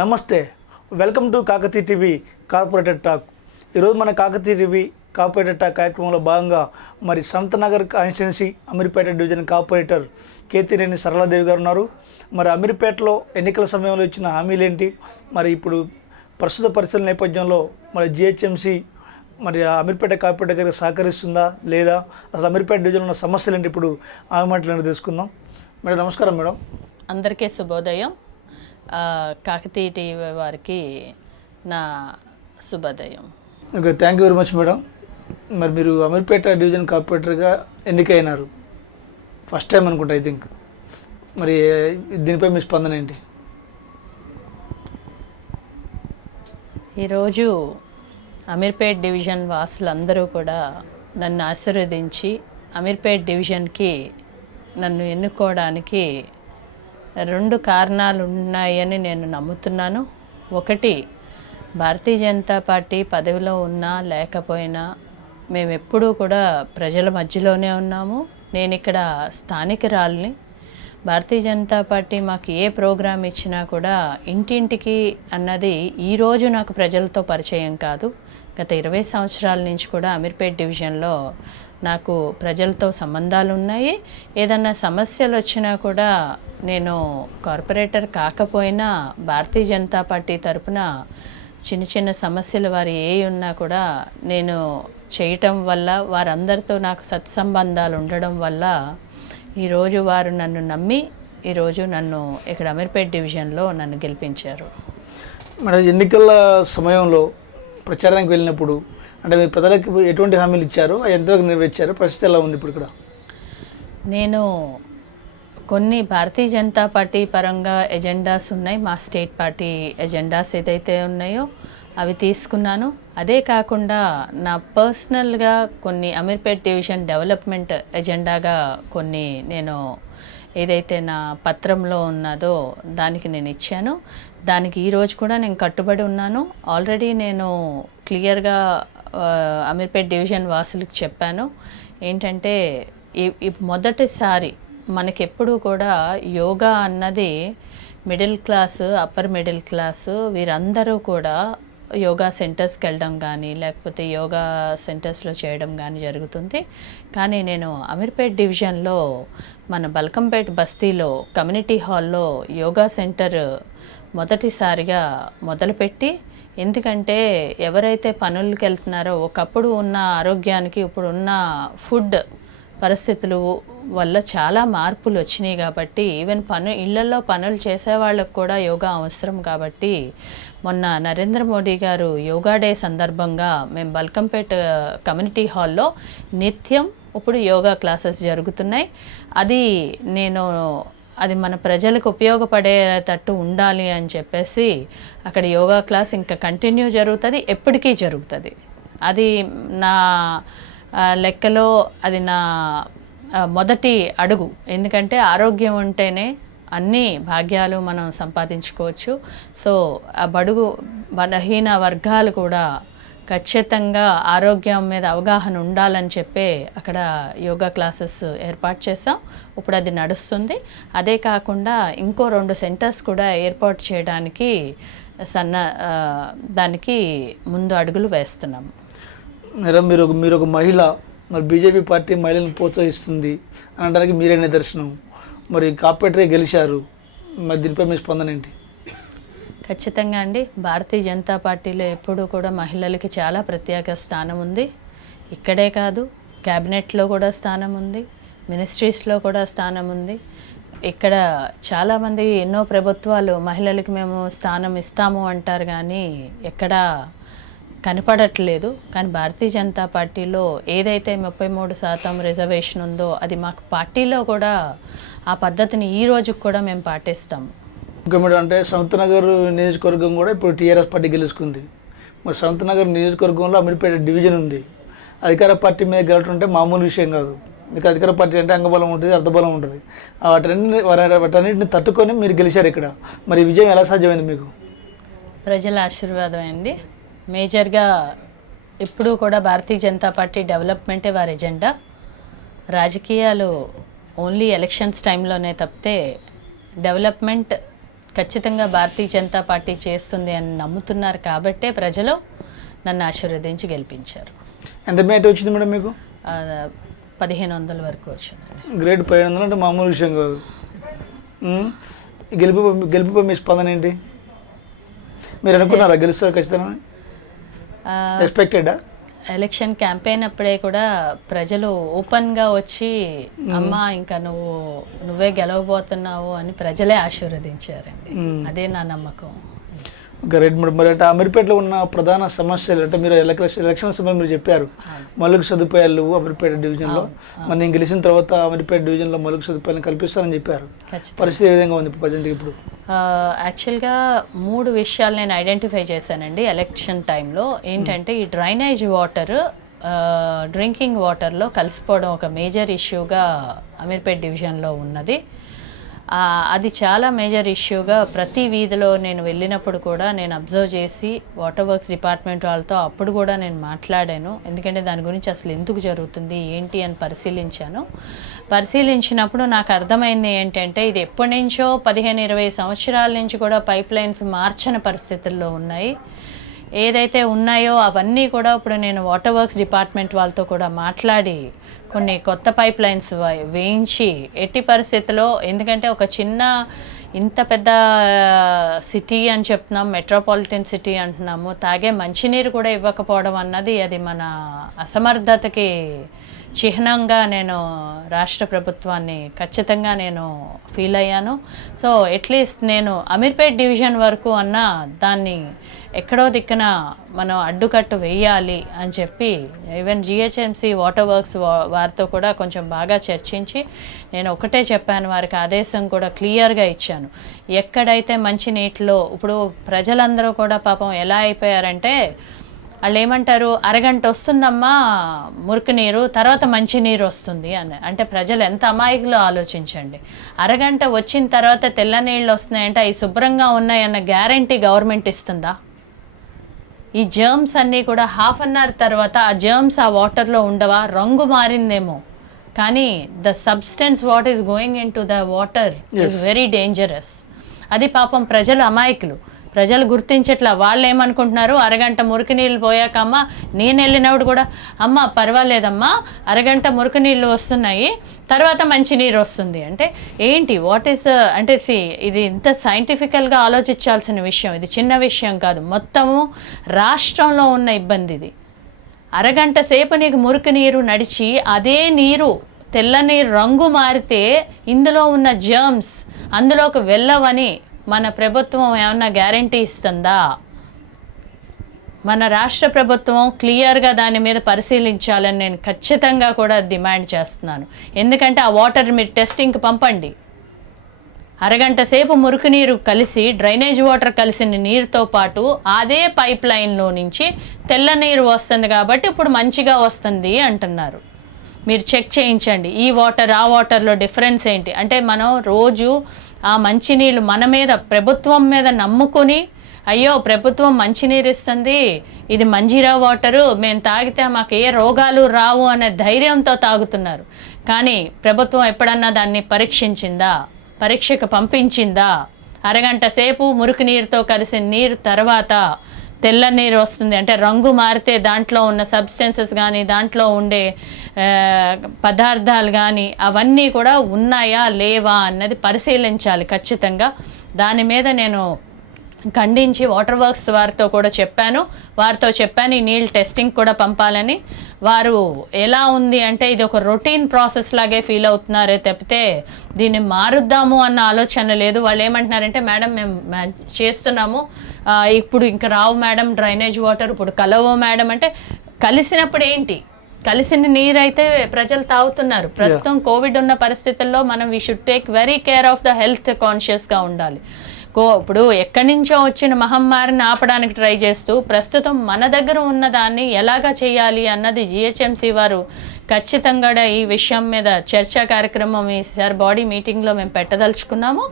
నమస్తే, welcome to Kakatiya TV corporator talk. ఈరోజు మన కాకతీయ టీవీ కార్పొరేటర్ టాక్ కార్యక్రమంలో భాగంగా మరి Sanathnagar constituency Ameerpet division corporator Ketineni Saraladevi గారు ఉన్నారు. మరి అమీర్పేటలో ఎన్నికల సమయంలో ఇచ్చిన హామీలు ఏంటి, మరి ఇప్పుడు ప్రస్తుత పరిస్థితుల నేపథ్యంలో మరి జిహెచ్ఎంసీ మరి అమీర్పేట కార్పొరేటర్ గారికి సహకరిస్తుందా లేదా, అసలు అమీర్పేట డివిజన్లో ఉన్న సమస్యలు ఏంటి, ఇప్పుడు ఆమె మాటలు తెలుసుకుందాం. మేడం నమస్కారం. మేడం అందరికీ శుభోదయం. కాకతీయ టీవీ వారికి నా శుభోదయం. Okay, thank you very much madam. మరి మీరు అమీర్పేట డివిజన్ కార్పొరేటర్గా ఎన్నికైనారు, ఫస్ట్ టైం అనుకుంటా ఐ థింక్. మరి దీనిపై మీ స్పందన ఏంటి? ఈరోజు అమీర్పేట్ డివిజన్ వాసులందరూ కూడా నన్ను ఆశీర్వదించి అమీర్పేట్ డివిజన్కి నన్ను ఎన్నుకోవడానికి రెండు కారణాలు ఉన్నాయని నేను నమ్ముతున్నాను. ఒకటి, భారతీయ జనతా పార్టీ పదవిలో ఉన్నా లేకపోయినా మేము ఎప్పుడూ కూడా ప్రజల మధ్యలోనే ఉన్నాము. నేను ఇక్కడ స్థానికురాలిని. భారతీయ జనతా పార్టీ మాకు ఏ ప్రోగ్రాం ఇచ్చినా కూడా ఇంటింటికి అన్నది ఈరోజు నాకు ప్రజలతో పరిచయం కాదు. గత 20 సంవత్సరాల నుంచి కూడా అమీర్పేట్ డివిజన్లో నాకు ప్రజలతో సంబంధాలు ఉన్నాయి. ఏదన్నా సమస్యలు వచ్చినా కూడా నేను కార్పొరేటర్ కాకపోయినా భారతీయ జనతా పార్టీ తరపున చిన్న చిన్న సమస్యలు వారు ఏ ఉన్నా కూడా నేను చేయటం వల్ల, వారందరితో నాకు సత్సంబంధాలు ఉండడం వల్ల ఈరోజు వారు నన్ను నమ్మి ఈరోజు నన్ను ఇక్కడ అమీర్పేట్ డివిజన్లో నన్ను గెలిపించారు. మన ఎన్నికల సమయంలో ప్రచారానికి వెళ్ళినప్పుడు అంటే మీరు ప్రజలకు ఎటువంటి హామీలు ఇచ్చారు, ఎంతవరకు నెరవేర్చారు, పరిస్థితి ఎలా ఉంది ఇప్పుడు ఇక్కడ? నేను కొన్ని భారతీయ జనతా పార్టీ పరంగా ఎజెండాస్ ఉన్నాయి. మా స్టేట్ పార్టీ ఎజెండాస్ ఏదైతే ఉన్నాయో అవి తీసుకున్నాను. అదే కాకుండా నా పర్సనల్గా కొన్ని అమీర్పేట్ డివిజన్ డెవలప్మెంట్ ఎజెండాగా కొన్ని నేను ఏదైతే నా పత్రంలో ఉన్నదో దానికి నేను ఇచ్చాను. దానికి ఈరోజు కూడా నేను కట్టుబడి ఉన్నాను. ఆల్రెడీ నేను క్లియర్గా అమీర్పేట్ డివిజన్ వాసులకు చెప్పాను ఏంటంటే, మొదటిసారి మనకెప్పుడు కూడా యోగా అన్నది middle class, upper middle class వీరందరూ కూడా యోగా సెంటర్స్కి వెళ్ళడం కానీ లేకపోతే యోగా సెంటర్స్లో చేయడం కానీ జరుగుతుంది. కానీ నేను అమీర్పేట్ డివిజన్లో మన బల్కంపేట్ బస్తీలో కమ్యూనిటీ హాల్లో యోగా సెంటర్ మొదటిసారిగా మొదలుపెట్టి, ఎందుకంటే ఎవరైతే పనులకు వెళ్తున్నారో ఒకప్పుడు ఉన్న ఆరోగ్యానికి ఇప్పుడు ఉన్న ఫుడ్ పరిస్థితులు వల్ల చాలా మార్పులు వచ్చినాయి. కాబట్టి ఈవెన్ ఇళ్లలో పనులు చేసే వాళ్ళకు కూడా యోగా అవసరం. కాబట్టి మొన్న నరేంద్ర మోడీ గారు యోగా డే సందర్భంగా మేము బల్కంపేట్ కమ్యూనిటీ హాల్లో నిత్యం ఇప్పుడు యోగా క్లాసెస్ జరుగుతున్నాయి. అది మన ప్రజలకు ఉపయోగపడేటట్టు ఉండాలి అని చెప్పేసి అక్కడ యోగా క్లాస్ ఇంకా కంటిన్యూ జరుగుతుంది, ఎప్పటికీ జరుగుతుంది. అది నా లెక్కలో అది నా మొదటి అడుగు. ఎందుకంటే ఆరోగ్యం ఉంటేనే అన్ని భాగ్యాలు మనం సంపాదించుకోవచ్చు. సో ఆ బలహీన వర్గాలు కూడా ఖచ్చితంగా ఆరోగ్యం మీద అవగాహన ఉండాలని చెప్పి అక్కడ యోగా క్లాసెస్ ఏర్పాటు చేసాం. ఇప్పుడు అది నడుస్తుంది. అదే కాకుండా ఇంకో 2 సెంటర్స్ కూడా ఏర్పాటు చేయడానికి దానికి ముందు అడుగులు వేస్తున్నాం. మేడం మీరు ఒక మహిళ, మరి బీజేపీ పార్టీ మహిళలను ప్రోత్సహిస్తుంది అనడానికి మీరే నిదర్శనం. మరి కార్పొరేటరే గెలిచారు, మరి దీనిపై మీ స్పందన ఏంటి? ఖచ్చితంగా అండి, భారతీయ జనతా పార్టీలో ఎప్పుడూ కూడా మహిళలకి చాలా ప్రత్యేక స్థానం ఉంది. ఇక్కడే కాదు, క్యాబినెట్లో కూడా స్థానం ఉంది, మినిస్ట్రీస్లో కూడా స్థానం ఉంది. ఇక్కడ చాలామంది ఎన్నో ప్రభుత్వాలు మహిళలకి మేము స్థానం ఇస్తాము అంటారు కానీ ఎక్కడా కనపడట్లేదు. కానీ భారతీయ జనతా పార్టీలో ఏదైతే 33% రిజర్వేషన్ ఉందో అది మాకు పార్టీలో కూడా ఆ పద్ధతిని ఈ రోజుకి కూడా మేము పాటిస్తాము. ఇంకా మేడం, అంటే సంతనగర్ నియోజకవర్గం కూడా ఇప్పుడు టీఆర్ఎస్ పార్టీ గెలుచుకుంది. మరి సంతనగర్ నియోజకవర్గంలో అమీర్పేట డివిజన్ ఉంది. అధికార పార్టీ మీద గెలవటం మామూలు విషయం కాదు. ఇంకా అధికార పార్టీ అంటే అంగబలం ఉంటుంది, అర్ధబలం ఉంటుంది. వాటన్నిటిని తట్టుకొని మీరు గెలిచారు ఇక్కడ. మరి విజయం ఎలా సాధ్యమైంది మీకు? ప్రజల ఆశీర్వాదం అండి. మేజర్గా ఎప్పుడూ కూడా భారతీయ జనతా పార్టీ డెవలప్మెంటే వారి ఎజెండా. రాజకీయాలు ఓన్లీ ఎలక్షన్స్ టైంలోనే తప్పితే డెవలప్మెంట్ ఖచ్చితంగా భారతీయ జనతా పార్టీ చేస్తుంది అని నమ్ముతున్నారు కాబట్టే ప్రజలు నన్ను ఆశీర్వదించి గెలిపించారు. ఎంత మేట వచ్చింది మేడం మీకు? 1500 వరకు వచ్చింది. గ్రేడ్ 1500 అంటే మామూలు విషయం కాదు. గెలుపుపై మీ స్పందన ఏంటి? మీరు అనుకున్నారా గెలుస్తారు ఖచ్చితంగా? ఎక్స్పెక్టెడా? ఎలక్షన్ క్యాంపెయిన్ అప్పుడే కూడా ప్రజలు ఓపెన్గా వచ్చి అమ్మ ఇంకా నువ్వే గెలవబోతున్నావు అని ప్రజలే ఆశీర్వదించారండి. అదే నా నమ్మకం. Okay right madam. మరి అంటే అమీర్పేటలో ఉన్న ప్రధాన సమస్యలు అంటే మీరు ఎలక్షన్ సమయంలో మీరు చెప్పారు మౌలిక సదుపాయాలు అమీర్పేట డివిజన్లో, మరి నేను గెలిచిన తర్వాత అమీర్పేట డివిజన్లో మౌలిక సదుపాయాలను కల్పిస్తానని చెప్పారు. పరిస్థితి ఏ విధంగా ఉంది ప్రజెంట్ ఇప్పుడు? యాక్చువల్గా 3 విషయాలు నేను ఐడెంటిఫై చేశానండి ఎలక్షన్ టైంలో. ఏంటంటే ఈ డ్రైనేజ్ వాటర్ డ్రింకింగ్ వాటర్లో కలిసిపోవడం ఒక మేజర్ ఇష్యూగా అమీర్పేట్ డివిజన్లో ఉన్నది. అది చాలా మేజర్ ఇష్యూగా ప్రతి వీధిలో నేను వెళ్ళినప్పుడు కూడా నేను అబ్జర్వ్ చేసి వాటర్ వర్క్స్ డిపార్ట్మెంట్ వాళ్ళతో అప్పుడు కూడా నేను మాట్లాడాను. ఎందుకంటే దాని గురించి అసలు ఎందుకు జరుగుతుంది ఏంటి అని పరిశీలించినప్పుడు నాకు అర్థమైంది ఏంటంటే ఇది ఎప్పటి నుంచో 15-20 సంవత్సరాల నుంచి కూడా పైప్ లైన్స్ మార్చని పరిస్థితుల్లో ఉన్నాయి. ఏదైతే ఉన్నాయో అవన్నీ కూడా ఇప్పుడు నేను వాటర్ వర్క్స్ డిపార్ట్మెంట్ వాళ్ళతో కూడా మాట్లాడి కొన్ని కొత్త పైప్ లైన్స్ వేయించి ఎట్టి పరిస్థితుల్లో, ఎందుకంటే ఒక చిన్న ఇంత పెద్ద సిటీ అని చెప్తున్నాం, మెట్రోపాలిటన్ సిటీ అంటున్నాము, తాగే మంచినీరు కూడా ఇవ్వకపోవడం అన్నది అది మన అసమర్థతకి చిహ్నంగా నేను రాష్ట్ర ప్రభుత్వాన్ని ఖచ్చితంగా నేను ఫీల్ అయ్యాను. సో అట్లీస్ట్ నేను అమీర్పేట్ డివిజన్ వరకు అన్న దాన్ని ఎక్కడో దిక్కున మనం అడ్డుకట్టు వేయాలి అని చెప్పి ఈవెన్ జిహెచ్ఎంసి వాటర్ వర్క్స్ వారితో కూడా కొంచెం బాగా చర్చించి నేను ఒకటే చెప్పాను, వారికి ఆదేశం కూడా క్లియర్గా ఇచ్చాను. ఎక్కడైతే మంచినీటిలో ఇప్పుడు ప్రజలందరూ కూడా పాపం ఎలా అయిపోయారంటే వాళ్ళు ఏమంటారు, అరగంట వస్తుందమ్మా మురికి నీరు, తర్వాత మంచినీరు వస్తుంది అని. అంటే ప్రజలు ఎంత అమాయకులో ఆలోచించండి. అరగంట వచ్చిన తర్వాత తెల్ల నీళ్ళు వస్తున్నాయంటే అవి శుభ్రంగా ఉన్నాయన్న గ్యారంటీ గవర్నమెంట్ ఇస్తుందా? ఈ జర్మ్స్ అన్నీ కూడా హాఫ్ అన్ అవర్ తర్వాత ఆ జర్మ్స్ ఆ వాటర్లో ఉండవా? రంగు మారిందేమో, కానీ the substance what is going in to the water is very dangerous. అది పాపం ప్రజలు అమాయకులు, ప్రజలు గుర్తించట్లా. వాళ్ళు ఏమనుకుంటున్నారు, అరగంట మురికి నీళ్ళు పోయాక అమ్మ, నేను వెళ్ళినప్పుడు కూడా అమ్మ పర్వాలేదమ్మా అరగంట మురికి నీళ్ళు వస్తున్నాయి తర్వాత మంచి నీరు వస్తుంది అంటే ఏంటి, వాట్ ఈస్ అంటే ఇది ఇంత సైంటిఫికల్గా ఆలోచించాల్సిన విషయం, ఇది చిన్న విషయం కాదు. మొత్తము రాష్ట్రంలో ఉన్న ఇబ్బంది ఇది. అరగంట సేపు నీకు మురికి నీరు నడిచి అదే నీరు తెల్ల నీరు రంగు మారితే ఇందులో ఉన్న జర్మ్స్ అందులోకి వెళ్ళవని మన ప్రభుత్వం ఏమన్నా గ్యారంటీ ఇస్తుందా? మన రాష్ట్ర ప్రభుత్వం క్లియర్గా దాని మీద పరిశీలించాలని నేను ఖచ్చితంగా కూడా డిమాండ్ చేస్తున్నాను. ఎందుకంటే ఆ వాటర్ మీరు టెస్టింగ్కి పంపండి. అరగంట సేపు మురికి నీరు కలిసి డ్రైనేజ్ వాటర్ కలిసిన నీరుతో పాటు అదే పైప్ లైన్లో నుంచి తెల్ల నీరు వస్తుంది కాబట్టి ఇప్పుడు మంచిగా వస్తుంది అంటున్నారు. మీరు చెక్ చేయించండి ఈ వాటర్ ఆ వాటర్లో డిఫరెన్స్ ఏంటి అంటే మనం రోజు ఆ మంచినీళ్ళు మన మీద ప్రభుత్వం మీద నమ్ముకొని అయ్యో ప్రభుత్వం మంచినీరు ఇస్తుంది, ఇది మంజీరా వాటరు, మేము తాగితే మాకు ఏ రోగాలు రావు అనే ధైర్యంతో తాగుతున్నారు. కానీ ప్రభుత్వం ఎప్పుడన్నా దాన్ని పరీక్షించిందా, పరీక్షకు పంపించిందా? అరగంట సేపు మురికి నీరుతో కలిసిన నీరు తర్వాత తెల్ల నీరు వస్తుంది అంటే రంగు మారితే దాంట్లో ఉన్న సబ్స్టెన్సెస్ కానీ దాంట్లో ఉండే పదార్థాలు కానీ అవన్నీ కూడా ఉన్నాయా లేవా అన్నది పరిశీలించాలి ఖచ్చితంగా. దాని మీద నేను ఖండించి వాటర్ వర్క్స్ వారితో కూడా చెప్పాను, ఈ నీళ్ళు టెస్టింగ్ కూడా పంపాలని. వారు ఎలా ఉంది అంటే ఇది ఒక రొటీన్ ప్రాసెస్ లాగే ఫీల్ అవుతున్నారే తప్పితే దీన్ని మారుద్దాము అన్న ఆలోచన లేదు. వాళ్ళు ఏమంటున్నారంటే మేడం మేము చేస్తున్నాము, ఇప్పుడు ఇంకా రావు మేడం డ్రైనేజ్ వాటర్, ఇప్పుడు కలవో మేడం అంటే కలిసినప్పుడు ఏంటి, కలిసిన నీరు అయితే ప్రజలు తాగుతున్నారు. ప్రస్తుతం కోవిడ్ ఉన్న పరిస్థితుల్లో మనం we should take very care of the health కాన్షియస్గా ఉండాలి. ఇప్పుడు ఎక్కడి నుంచో వచ్చిన మహమ్మారిని ఆపడానికి ట్రై చేస్తూ ప్రస్తుతం మన దగ్గర ఉన్నదాన్ని ఎలాగా చేయాలి అన్నది జిహెచ్ఎంసి వారు ఖచ్చితంగా ఈ విషయం మీద చర్చా కార్యక్రమం ఈసారి బాడీ మీటింగ్లో మేము పెట్టదలుచుకున్నాము.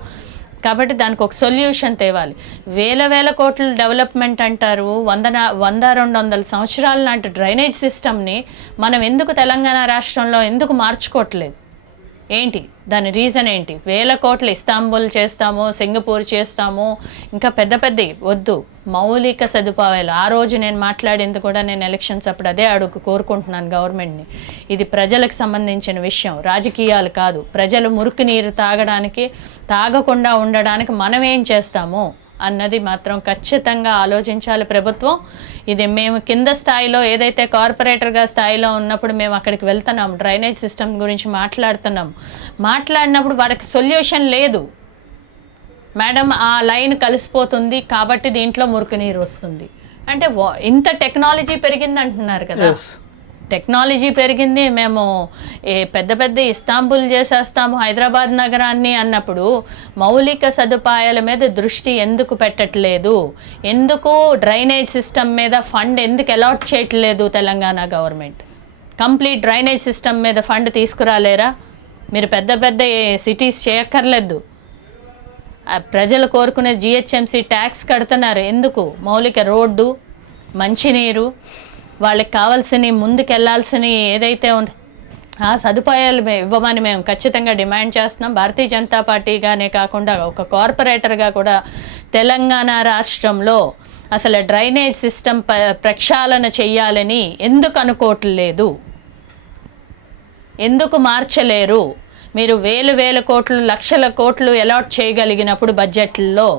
కాబట్టి దానికి ఒక సొల్యూషన్ తేవాలి. వేల కోట్ల డెవలప్మెంట్ అంటారు, 100-200 సంవత్సరాల నాటి డ్రైనేజ్ సిస్టమ్ని మనం ఎందుకు తెలంగాణ రాష్ట్రంలో ఎందుకు మార్చుకోవట్లేదు? ఏంటి దాని రీజన్ ఏంటి? 1000 కోట్లు ఇస్తాంబుల్ చేస్తాము, సింగపూర్ చేస్తాము, ఇంకా పెద్ద పెద్దవి వద్దు. మౌలిక సదుపాయాలు ఆ రోజు నేను మాట్లాడింది కూడా నేను ఎలక్షన్స్ అప్పుడు అదే కోరుకుంటున్నాను గవర్నమెంట్ని. ఇది ప్రజలకు సంబంధించిన విషయం, రాజకీయాలు కాదు. ప్రజలు మురికి నీరు తాగకుండా ఉండడానికి మనం ఏం చేస్తాము అన్నది మాత్రం ఖచ్చితంగా ఆలోచించాలి ప్రభుత్వం. ఇది మేము కింద స్థాయిలో ఏదైతే కార్పొరేటర్గా స్థాయిలో ఉన్నప్పుడు మేము అక్కడికి వెళ్తున్నాం, డ్రైనేజ్ సిస్టమ్ గురించి మాట్లాడినప్పుడు వారికి సొల్యూషన్ లేదు. మేడం ఆ లైన్ కలిసిపోతుంది కాబట్టి దీంట్లో మురికి నీరు వస్తుంది అంటే ఇంత టెక్నాలజీ పెరిగింది అంటున్నారు కదా. టెక్నాలజీ పెరిగింది, మేము పెద్ద పెద్ద ఇస్తాంబుల్ చేసేస్తాము హైదరాబాద్ నగరాన్ని అన్నప్పుడు మౌలిక సదుపాయాల మీద దృష్టి ఎందుకు పెట్టట్లేదు? ఎందుకు డ్రైనేజ్ సిస్టమ్ మీద ఫండ్ ఎందుకు అలాట్ చేయట్లేదు Telangana government? Complete drainage system మీద ఫండ్ తీసుకురాలేరా? మీరు పెద్ద పెద్ద సిటీస్ చేయక్కర్లేదు, ప్రజలు కోరుకునే జిహెచ్ఎంసీ ట్యాక్స్ కడుతున్నారు. ఎందుకు? మౌలిక రోడ్డు, మంచినీరు, వాళ్ళకి కావాల్సిన ముందుకెళ్లాల్సిన ఏదైతే ఉందో ఆ సదుపాయాలు ఇవ్వమని మేము ఖచ్చితంగా డిమాండ్ చేస్తున్నాం. భారతీయ జనతా పార్టీగానే కాకుండా ఒక కార్పొరేటర్గా కూడా తెలంగాణ రాష్ట్రంలో అసలు డ్రైనేజ్ సిస్టమ్ ప్రక్షాళన చెయ్యాలని ఎందుకు అనుకోవట్లేదు? ఎందుకు మార్చలేరు? మీరు వేల కోట్లు, లక్షల కోట్లు అలాట్ చేయగలిగినప్పుడు బడ్జెట్లో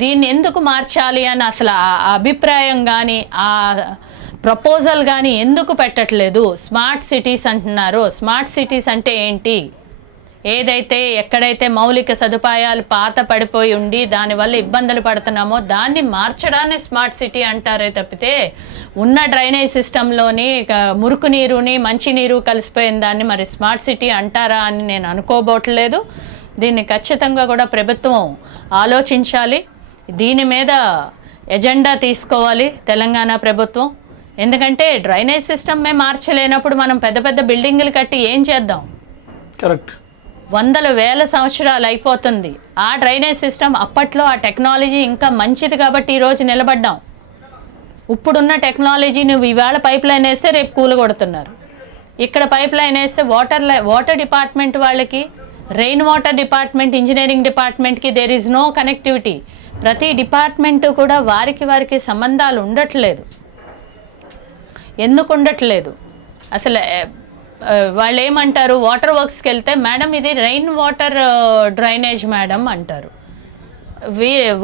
దీన్ని ఎందుకు మార్చాలి అని అసలు ఆ అభిప్రాయం కానీ ఆ ప్రపోజల్ కానీ ఎందుకు పెట్టట్లేదు? స్మార్ట్ సిటీస్ అంటున్నారు. స్మార్ట్ సిటీస్ అంటే ఏంటి? ఏదైతే ఎక్కడైతే మౌలిక సదుపాయాలు పాత పడిపోయి ఉండి దానివల్ల ఇబ్బందులు పడుతున్నామో దాన్ని మార్చడాన్ని స్మార్ట్ సిటీ అంటారే తప్పితే ఉన్న డ్రైనేజ్ సిస్టంలోని మురుకు నీరుని మంచినీరు కలిసిపోయిన దాన్ని మరి స్మార్ట్ సిటీ అంటారా అని నేను అనుకోబోట్లేదు. దీన్ని ఖచ్చితంగా కూడా ప్రభుత్వం ఆలోచించాలి, దీని మీద ఎజెండా తీసుకోవాలి తెలంగాణ ప్రభుత్వం. ఎందుకంటే డ్రైనేజ్ సిస్టమ్మే మార్చలేనప్పుడు మనం పెద్ద పెద్ద బిల్డింగులు కట్టి ఏం చేద్దాం? కరెక్ట్. వందల వేల సంవత్సరాలు అయిపోతుంది. ఆ డ్రైనేజ్ సిస్టమ్ అప్పట్లో ఆ టెక్నాలజీ ఇంకా మంచిది కాబట్టి ఈరోజు నిలబడ్డాం. ఇప్పుడున్న టెక్నాలజీ నువ్వు ఇవాళ పైప్ లైన్ వేస్తే రేపు కూలగొడుతున్నారు. ఇక్కడ పైప్ లైన్ వేస్తే వాటర్ డిపార్ట్మెంట్ వాళ్ళకి, రెయిన్ వాటర్ డిపార్ట్మెంట్, ఇంజనీరింగ్ డిపార్ట్మెంట్కి దేర్ ఈజ్ నో కనెక్టివిటీ. ప్రతి డిపార్ట్మెంటు కూడా వారికి సంబంధాలు ఉండట్లేదు. ఎందుకు ఉండట్లేదు? అసలు వాళ్ళు ఏమంటారు, వాటర్ వర్క్స్కి వెళ్తే మేడం ఇది రెయిన్ వాటర్ డ్రైనేజ్ మేడం అంటారు.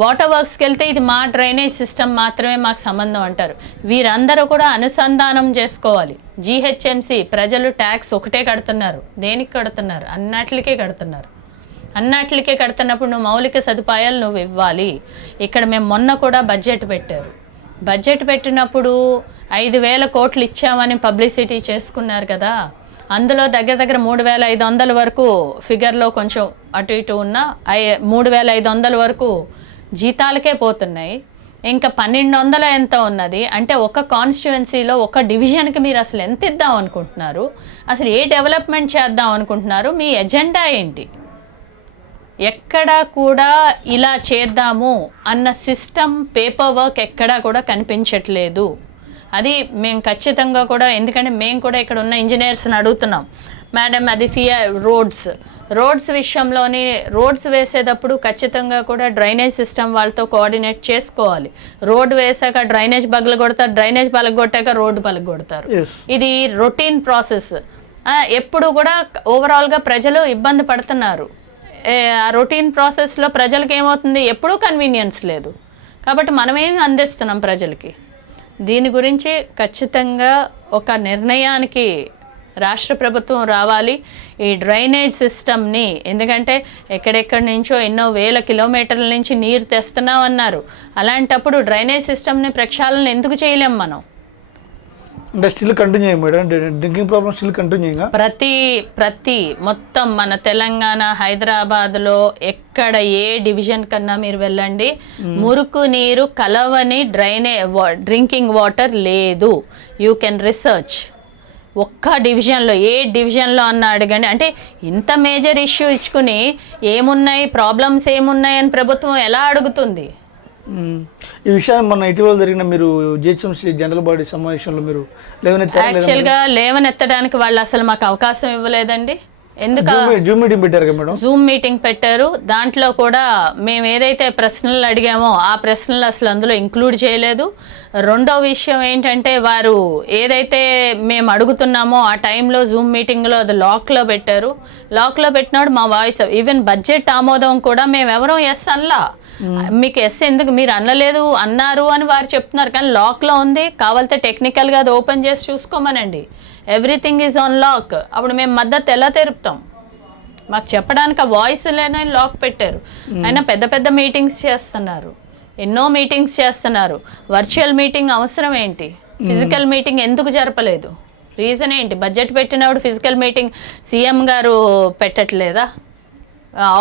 వాటర్ వర్క్స్కి వెళ్తే ఇది మా డ్రైనేజ్ సిస్టమ్ మాత్రమే మాకు సంబంధం అంటారు. వీరందరూ కూడా అనుసంధానం చేసుకోవాలి. జిహెచ్ఎంసి ప్రజలు ట్యాక్స్ ఒకటే కడుతున్నారు. దేనికి కడుతున్నారు? అన్నిటికీ కడుతున్నప్పుడు నువ్వు మౌలిక సదుపాయాలు నువ్వు ఇవ్వాలి. ఇక్కడ మేము మొన్న కూడా బడ్జెట్ పెట్టినప్పుడు 5,000 కోట్లు ఇచ్చామని పబ్లిసిటీ చేసుకున్నారు కదా. అందులో దగ్గర 3,500 వరకు ఫిగర్లో కొంచెం అటు ఇటు ఉన్న 3,500 వరకు జీతాలకే పోతున్నాయి. ఇంకా 1,200 ఎంత ఉన్నది అంటే ఒక కాన్స్టిట్యువెన్సీలో ఒక డివిజన్కి మీరు అసలు ఎంత ఇద్దాం అనుకుంటున్నారు? అసలు ఏ డెవలప్మెంట్ చేద్దాం అనుకుంటున్నారు? మీ ఎజెండా ఏంటి? ఎక్కడా కూడా ఇలా చేద్దాము అన్న సిస్టమ్, పేపర్ వర్క్ ఎక్కడా కూడా కనిపించట్లేదు. అది మేము ఖచ్చితంగా కూడా, ఎందుకంటే మేము కూడా ఇక్కడ ఉన్న ఇంజనీర్స్ని అడుగుతున్నాం, మేడం అది రోడ్స్ విషయంలోని రోడ్స్ వేసేటప్పుడు ఖచ్చితంగా కూడా డ్రైనేజ్ సిస్టమ్ వాళ్ళతో కోఆర్డినేట్ చేసుకోవాలి. రోడ్డు వేసాక డ్రైనేజ్ బగలు కొడతారు, డ్రైనేజ్ పలగొట్టాక రోడ్డు పలగొడతారు. ఇది రొటీన్ ప్రాసెస్. ఎప్పుడు కూడా ఓవరాల్గా ప్రజలు ఇబ్బంది పడుతున్నారు. ఆ రొటీన్ ప్రాసెస్లో ప్రజలకి ఏమవుతుంది? ఎప్పుడూ కన్వీనియన్స్ లేదు. కాబట్టి మనమేమి అందిస్తున్నాం ప్రజలకి? దీని గురించి ఖచ్చితంగా ఒక నిర్ణయానికి రాష్ట్ర ప్రభుత్వం రావాలి. ఈ డ్రైనేజ్ సిస్టమ్ని, ఎందుకంటే ఎక్కడెక్కడి నుంచో ఎన్నో వేల కిలోమీటర్ల నుంచి నీరు తెస్తున్నామన్నారు. అలాంటప్పుడు డ్రైనేజ్ సిస్టమ్ని ప్రక్షాళన ఎందుకు చేయలేం మనం? అంటే still continue madam, drinking problem still continue. ప్రతి మొత్తం మన తెలంగాణ, హైదరాబాద్లో ఎక్కడ ఏ డివిజన్ కన్నా మీరు వెళ్ళండి, మురుకు నీరు కలవని డ్రింకింగ్ వాటర్ లేదు. You can research. ఒక్క డివిజన్లో, ఏ డివిజన్లో అన్న అడగండి. అంటే ఇంత మేజర్ ఇష్యూ ఇచ్చుకుని ఏమున్నాయి, ప్రాబ్లమ్స్ ఏమున్నాయి అని ప్రభుత్వం ఎలా అడుగుతుంది? ఈ విషయాన్ని మన ఇటీవల జరిగిన మీరు జిహెచ్ఎంసీ జనరల్ బాడీ సమావేశంలో మీరు యాక్చువల్గా లేవనెత్తడానికి వాళ్ళు అసలు మాకు అవకాశం ఇవ్వలేదండి. ఎందుకు జూమ్ మీటింగ్ పెట్టారు కదా మేడం? జూమ్ మీటింగ్ పెట్టారు. దాంట్లో కూడా మేము ఏదైతే ప్రశ్నలు అడిగామో ఆ ప్రశ్నలు అసలు అందులో ఇంక్లూడ్ చేయలేదు. రెండో విషయం ఏంటంటే వారు ఏదైతే మేము అడుగుతున్నామో ఆ టైంలో జూమ్ మీటింగ్లో అది లాక్లో పెట్టారు. లాక్లో పెట్టినాడు మా వాయిస్ ఈవెన్ బడ్జెట్ ఆమోదం కూడా మేము ఎవరూ ఎస్ అనలా. మీకు ఎస్ ఎందుకు మీరు అనలేదు అన్నారు అని వారు చెప్తున్నారు, కానీ లాక్లో ఉంది. కావాలంటే టెక్నికల్గా అది ఓపెన్ చేసి చూసుకోమనండి. Everything is on lock. అప్పుడు మేము మద్దతు ఎలా తెరుపుతాం? మాకు చెప్పడానికి ఆ వాయిస్ లేని లాక్ పెట్టారు. అయినా పెద్ద పెద్ద మీటింగ్స్ చేస్తున్నారు, ఎన్నో మీటింగ్స్ చేస్తున్నారు. వర్చువల్ మీటింగ్ అవసరం ఏంటి? ఫిజికల్ మీటింగ్ ఎందుకు జరపలేదు? రీజన్ ఏంటి? బడ్జెట్ పెట్టినప్పుడు ఫిజికల్ మీటింగ్ సీఎం గారు పెట్టట్లేదా?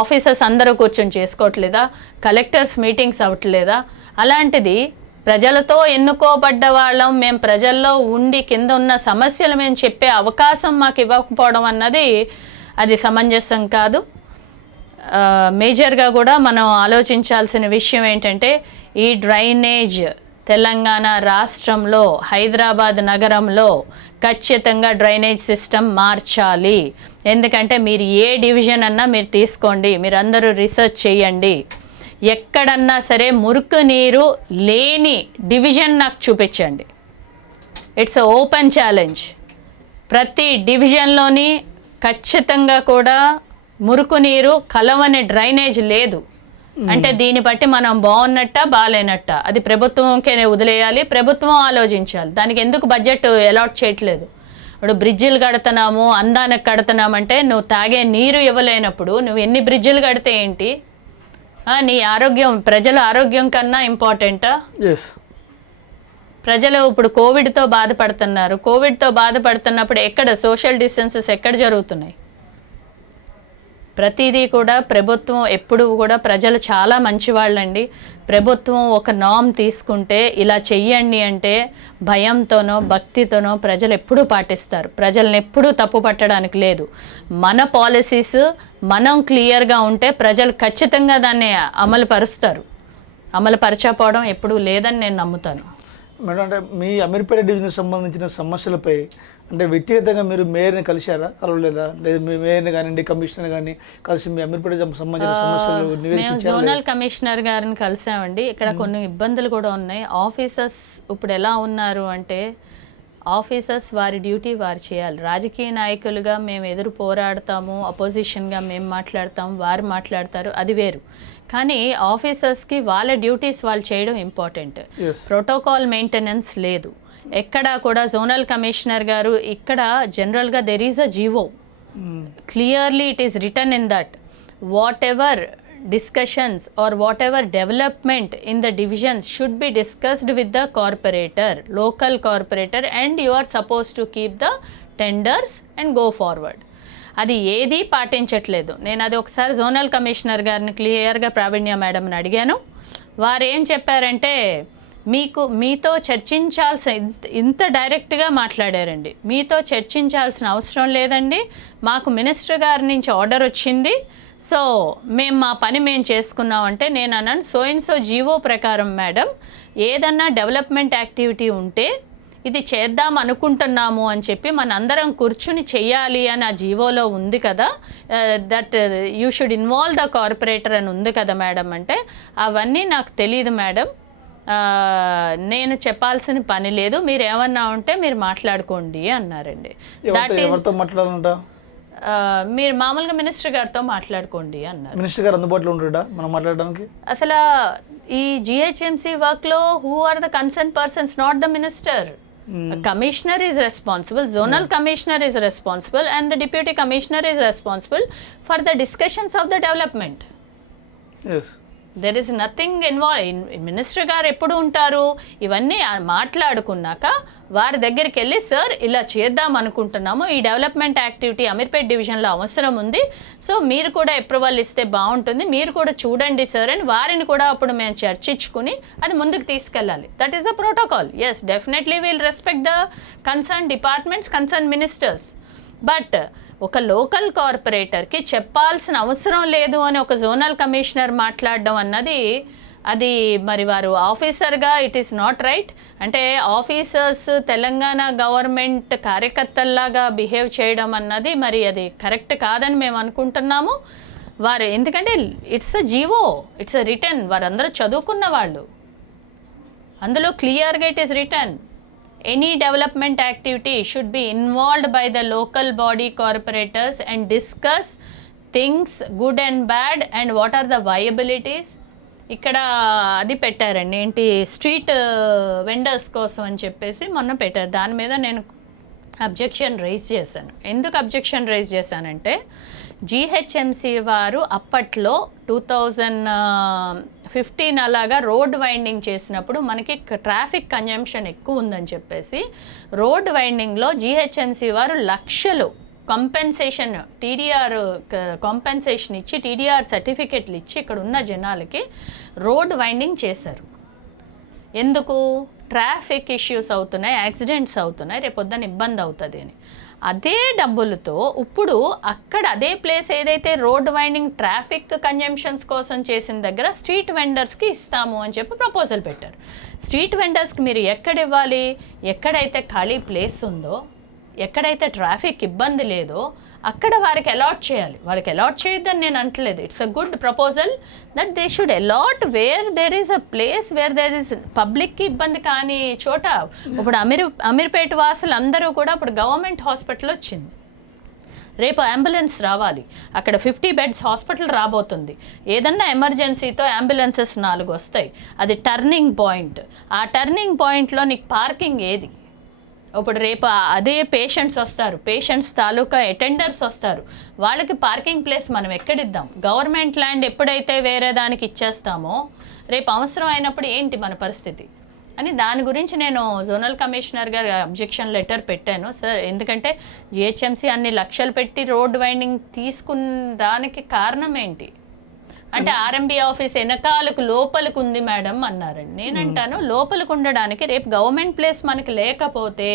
ఆఫీసర్స్ అందరూ కూర్చొని చేసుకోవట్లేదా? Collectors meetings అవ్వట్లేదా? అలాంటిది ప్రజలతో ఎన్నుకోబడ్డ వాళ్ళం మేము, ప్రజల్లో ఉండి కింద ఉన్న సమస్యలు మేము చెప్పే అవకాశం మాకు ఇవ్వకపోవడం అన్నది అది సమంజసం కాదు. మేజర్గా కూడా మనం ఆలోచించాల్సిన విషయం ఏంటంటే ఈ డ్రైనేజ్ తెలంగాణ రాష్ట్రంలో హైదరాబాద్ నగరంలో ఖచ్చితంగా డ్రైనేజ్ సిస్టమ్ మార్చాలి. ఎందుకంటే మీరు ఏ డివిజన్ అన్నా మీరు తీసుకోండి, మీరు అందరూ రీసెర్చ్ చేయండి, ఎక్కడన్నా సరే మురికి నీరు లేని డివిజన్ నాకు చూపించండి. It's open challenge. ప్రతి డివిజన్లోని ఖచ్చితంగా కూడా మురుకు నీరు కలవని డ్రైనేజ్ లేదు. అంటే దీన్ని బట్టి మనం బాగున్నట్ట బాగాలేనట్ట అది ప్రభుత్వంకే వదిలేయాలి, ప్రభుత్వం ఆలోచించాలి. దానికి ఎందుకు బడ్జెట్ అలాట్ చేయట్లేదు? ఇప్పుడు బ్రిడ్జిలు కడుతున్నాము, అందానికి కడుతున్నామంటే నువ్వు తాగే నీరు ఇవ్వలేనప్పుడు నువ్వు ఎన్ని బ్రిడ్జిలు కడితే ఏంటి? నీ ఆరోగ్యం, ప్రజల ఆరోగ్యం కన్నా ఇంపార్టెంటా? ప్రజలు ఇప్పుడు కోవిడ్తో బాధపడుతున్నారు. కోవిడ్తో బాధపడుతున్నప్పుడు ఎక్కడ సోషల్ డిస్టెన్సెస్ ఎక్కడ జరుగుతున్నాయి? ప్రతిదీ కూడా ప్రభుత్వం ఎప్పుడు కూడా ప్రజలు చాలా మంచివాళ్ళండి. ప్రభుత్వం ఒక నామ్ తీసుకుంటే ఇలా చెయ్యండి అంటే భయంతోనో భక్తితోనో ప్రజలు ఎప్పుడూ పాటిస్తారు. ప్రజల్ని ఎప్పుడూ తప్పు పట్టడానికి లేదు. మన పాలసీస్ మనం క్లియర్గా ఉంటే ప్రజలు ఖచ్చితంగా దాన్ని అమలు పరుస్తారు. అమలు పరచకపోవడం ఎప్పుడూ లేదని నేను నమ్ముతాను. మేడం, అంటే మీ అమీర్పేట డివిజన్కి సంబంధించిన సమస్యలపై అంటే వ్యక్తిగతంగా మీరు మేయర్ని కలిశారా, కలవలేదా? లేదా మీ మేయర్ని కానివ్వండి, కమిషనర్ కానీ కలిసి మీ అమీర్పేట సంబంధించిన సమస్యలు మేము జోనల్ కమిషనర్ గారిని కలిసామండి. ఇక్కడ కొన్ని ఇబ్బందులు కూడా ఉన్నాయి. ఆఫీసర్స్ ఇప్పుడు ఎలా ఉన్నారు అంటే ఆఫీసర్స్ వారి డ్యూటీ వారు చేయాలి. రాజకీయ నాయకులుగా మేము ఎదురు పోరాడతాము, అపోజిషన్గా మేము మాట్లాడతాము, వారు మాట్లాడతారు, అది వేరు. కానీ ఆఫీసర్స్కి వాళ్ళ డ్యూటీస్ వాళ్ళు చేయడం ఇంపార్టెంట్. ప్రోటోకాల్ మెయింటెనెన్స్ లేదు ఎక్కడా కూడా. జోనల్ కమిషనర్ గారు ఇక్కడ జనరల్గా there is a GO, clearly it is return in that what ever discussions or whatever development in the divisions should be discussed with the corporator, local corporator, and you are supposed to keep the tenders and go forward. అది ఏది పాటించట్లేదు. నేను అది ఒకసారి zonal commissioner గారిని క్లియర్గా ప్రావీణ్య మేడంని అడిగాను. వారు ఏం చెప్పారంటే మీతో ఇంత డైరెక్ట్గా మాట్లాడారండి. మీతో చర్చించాల్సిన అవసరం లేదండి, మాకు మినిస్టర్ గారి నుంచి ఆర్డర్ వచ్చింది, సో మేము మా పని మేము చేసుకున్నామంటే నేను అన్నాను సో జీవో ప్రకారం మేడం ఏదన్నా డెవలప్మెంట్ యాక్టివిటీ ఉంటే ఇది చేద్దాం అనుకుంటున్నాము అని చెప్పి మనందరం కూర్చుని చెయ్యాలి అని ఆ జీవోలో ఉంది కదా, that you should involve the corporator అని ఉంది కదా మేడం అంటే అవన్నీ నాకు తెలియదు మేడం, నేను చెప్పాల్సిన పని లేదు, మీరు ఏమన్నా ఉంటే మీరు మాట్లాడుకోండి అన్నారండి. మీరు మామూలుగా మినిస్టర్ గారితో మాట్లాడుకోండి అన్నారు. మినిస్టర్ గారు అందుబాటులో ఉంటాడా మనం మాట్లాడడానికి? అసలు ఈ జిహెచ్ఎంసీ వర్క్ లో who are the concern persons, not the minister. Commissioner is responsible, zonal commissioner is responsible, and the deputy commissioner is responsible for the discussions of the development. Yes. There is nothing involve. Minister గారు ఎప్పుడు ఉంటారు? ఇవన్నీ మాట్లాడుకున్నాక వారి దగ్గరికి వెళ్ళి sir ఇలా చేద్దాం అనుకుంటున్నాము, ఈ డెవలప్మెంట్ యాక్టివిటీ అమీర్పేట డివిజన్లో అవసరం ఉంది, సో మీరు కూడా అప్రూవల్ ఇస్తే బాగుంటుంది, మీరు కూడా చూడండి సార్ అని వారిని కూడా అప్పుడు మేము చర్చించుకుని అది ముందుకు తీసుకెళ్ళాలి. That is the protocol. Yes, definitely will respect the concern departments, concern ministers. But ఒక లోకల్ కార్పొరేటర్కి చెప్పాల్సిన అవసరం లేదు అని ఒక జోనల్ కమిషనర్ మాట్లాడడం అన్నది అది మరి వారు ఆఫీసర్గా ఇట్ ఈస్ నాట్ రైట్. అంటే ఆఫీసర్స్ తెలంగాణ గవర్నమెంట్ కార్యకర్తల్లాగా బిహేవ్ చేయడం అన్నది మరి అది కరెక్ట్ కాదని మేము అనుకుంటున్నాము. వారు ఎందుకంటే it's a GO, it's a return, వారందరూ చదువుకున్న వాళ్ళు, అందులో క్లియర్గా it is return. Any development activity should be involved by the local body corporators and discuss things good and bad and what are the viabilities. ఇక్కడ అది పెట్టారండి, ఏంటి street vendors కోసం అని చెప్పేసి మొన్న పెట్టారు. దాని మీద నేను అబ్జెక్షన్ రైజ్ చేశాను. ఎందుకు అబ్జెక్షన్ రైజ్ చేశానంటే జీహెచ్ఎంసీ వారు అప్పట్లో 2015 అలాగా రోడ్ వైండింగ్ చేసినప్పుడు మనకి ట్రాఫిక్ కన్జంప్షన్ ఎక్కువ ఉందని చెప్పేసి రోడ్ వైండింగ్లో జీహెచ్ఎంసీ వారు లక్షలు కంపెన్సేషన్, టీడీఆర్ కాంపెన్సేషన్ ఇచ్చి, టీడీఆర్ సర్టిఫికెట్లు ఇచ్చి ఇక్కడ ఉన్న జనాలకి రోడ్ వైండింగ్ చేశారు. ఎందుకు? ట్రాఫిక్ ఇష్యూస్ అవుతున్నాయి, యాక్సిడెంట్స్ అవుతున్నాయి, రేపొద్దున ఇబ్బంది అవుతుంది అని. అదే డబ్బులతో ఇప్పుడు అక్కడ అదే ప్లేస్ ఏదైతే రోడ్ వైండింగ్ ట్రాఫిక్ కన్జంప్షన్స్ కోసం చేసిన దగ్గర స్ట్రీట్ వెండర్స్కి ఇస్తాము అని చెప్పి ప్రపోజల్ పెట్టారు. స్ట్రీట్ వెండర్స్కి మీరు ఎక్కడ ఇవ్వాలి? ఎక్కడైతే ఖాళీ ప్లేస్ ఉందో, ఎక్కడైతే ట్రాఫిక్ ఇబ్బంది లేదో అక్కడ వారికి అలాట్ చేయాలి. వాళ్ళకి అలాట్ చేయొద్దని నేను అంటలేదు. It's a good proposal that they should allot where there is a place where there is పబ్లిక్కి ఇబ్బంది కాని చోట. ఇప్పుడు అమీర్పేట వాసులు అందరూ కూడా ఇప్పుడు గవర్నమెంట్ హాస్పిటల్ వచ్చింది, రేపు అంబులెన్స్ రావాలి, అక్కడ 50 బెడ్స్ హాస్పిటల్ రాబోతుంది. ఏదన్నా ఎమర్జెన్సీతో అంబులెన్సెస్ 4 వస్తాయి. అది టర్నింగ్ పాయింట్. ఆ టర్నింగ్ పాయింట్లో నీకు పార్కింగ్ ఏది? ఇప్పుడు రేపు అదే పేషెంట్స్ వస్తారు, పేషెంట్స్ తాలూకా అటెండర్స్ వస్తారు, వాళ్ళకి పార్కింగ్ ప్లేస్ మనం ఎక్కడిద్దాం? గవర్నమెంట్ ల్యాండ్ ఎప్పుడైతే వేరే దానికి ఇచ్చేస్తామో రేపు అవసరం అయినప్పుడు ఏంటి మన పరిస్థితి అని దాని గురించి నేను జోనల్ కమిషనర్ గారు అబ్జెక్షన్ లెటర్ పెట్టాను. సార్, ఎందుకంటే జిహెచ్ఎంసీ అన్ని లక్షలు పెట్టి రోడ్ వైండింగ్ తీసుకున్నదానికి కారణం ఏంటి అంటే ఆర్ఎంబీ ఆఫీస్ వెనకాలకు లోపలికి ఉంది మేడం అన్నారండి. నేనంటాను లోపలికి ఉండడానికి రేపు గవర్నమెంట్ ప్లేస్ మనకి లేకపోతే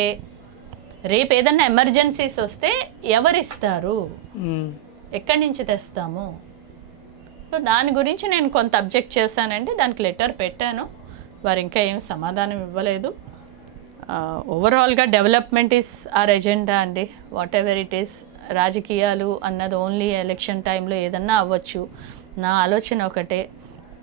రేపు ఏదన్నా ఎమర్జెన్సీస్ వస్తే ఎవరిస్తారు? ఎక్కడి నుంచి తెస్తాము? సో దాని గురించి నేను కొంత అబ్జెక్ట్ చేశానండి. దానికి లెటర్ పెట్టాను, వారు ఇంకా ఏం సమాధానం ఇవ్వలేదు. ఓవరాల్గా డెవలప్మెంట్ ఈస్ ఆర్ ఎజెండా అండి. వాట్ ఎవర్ ఇట్ ఈస్, రాజకీయాలు అన్నది ఓన్లీ ఎలక్షన్ టైంలో ఏదన్నా అవ్వచ్చు. నా ఆలోచన ఒకటే,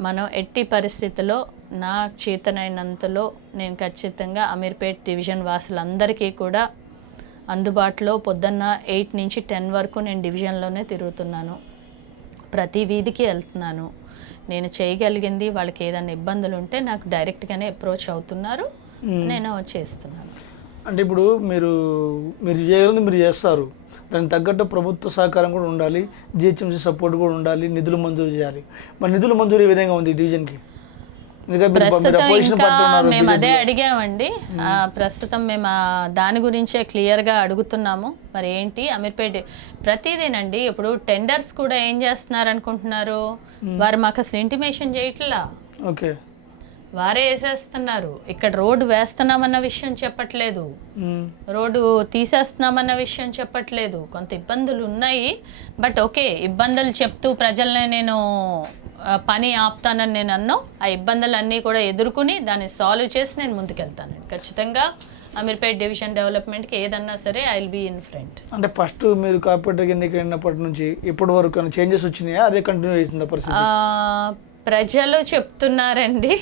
మనం ఎట్టి పరిస్థితుల్లో నా చేతనైనంతలో నేను ఖచ్చితంగా అమీర్పేట్ డివిజన్ వాసులందరికీ కూడా అందుబాటులో పొద్దున్న 8 నుంచి 10 వరకు నేను డివిజన్లోనే తిరుగుతున్నాను, ప్రతి వీధికి వెళ్తున్నాను. నేను చేయగలిగింది, వాళ్ళకి ఏదైనా ఇబ్బందులు ఉంటే నాకు డైరెక్ట్గానే అప్రోచ్ అవుతున్నారు, నేను చేస్తున్నాను. అంటే ఇప్పుడు మీరు చేయగలిగింది మీరు చేస్తారు, దానికి తగ్గట్టు ప్రభుత్వ సహకారం కూడా ఉండాలి, జిహెచ్ఎంసీ సపోర్ట్ కూడా ఉండాలి, నిధులు మంజూరు చేయాలి. మరి నిధులు మంజూరు ఏ విధంగా ఉంది డివిజన్కి? మేము అదే అడిగామండి. ప్రస్తుతం మేము దాని గురించే క్లియర్గా అడుగుతున్నాము. మరి ఏంటి అమీర్పేట ప్రతిదేనండి. ఇప్పుడు టెండర్స్ కూడా ఏం చేస్తున్నారు అనుకుంటున్నారు, వారు మాకు అసలు ఇంటిమేషన్ చేయట్లా, ఓకే, వారే వేసేస్తున్నారు. ఇక్కడ రోడ్డు వేస్తున్నామన్న విషయం చెప్పట్లేదు, రోడ్డు తీసేస్తున్నామన్న విషయం చెప్పట్లేదు. కొంత ఇబ్బందులు ఉన్నాయి, బట్ ఓకే, ఇబ్బందులు చెప్తూ ప్రజల్ని నేను పని ఆపుతానని నేను అన్నా. ఆ ఇబ్బందులన్నీ కూడా ఎదుర్కొని దాన్ని సాల్వ్ చేసి నేను ముందుకెళ్తానండి. ఖచ్చితంగా అమీర్పేట్ డివిజన్ డెవలప్మెంట్కి ఏదన్నా సరే I will be in front. అంటే ఫస్ట్ మీరు కార్పొరేటర్ ఎన్నికైనప్పటి నుంచి ఇప్పటి వరకు చేంజెస్ వచ్చినాయా, అదే కంటిన్యూ చేసిందా పరిస్థితి? ప్రజలు చెప్తున్నారండి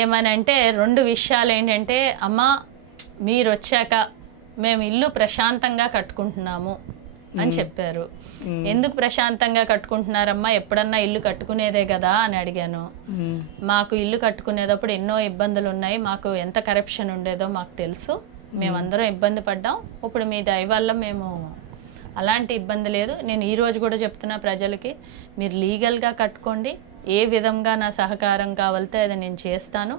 ఏమనంటే 2 విషయాలు ఏంటంటే, అమ్మ మీరు వచ్చాక మేము ఇల్లు ప్రశాంతంగా కట్టుకుంటున్నాము అని చెప్పారు. ఎందుకు ప్రశాంతంగా కట్టుకుంటున్నారమ్మా, ఎప్పుడన్నా ఇల్లు కట్టుకునేదే కదా అని అడిగాను. మాకు ఇల్లు కట్టుకునేటప్పుడు ఎన్నో ఇబ్బందులు ఉన్నాయి, మాకు ఎంత కరప్షన్ ఉండేదో మాకు తెలుసు, మేమందరం ఇబ్బంది పడ్డాం. ఇప్పుడు మీ దయ వల్ల మేము అలాంటి ఇబ్బంది లేదు. నేను ఈరోజు కూడా చెప్తున్నా ప్రజలకి, మీరు లీగల్గా కట్టుకోండి, ఏ విధంగా నా సహకారం కావాలితే అది నేను చేస్తాను.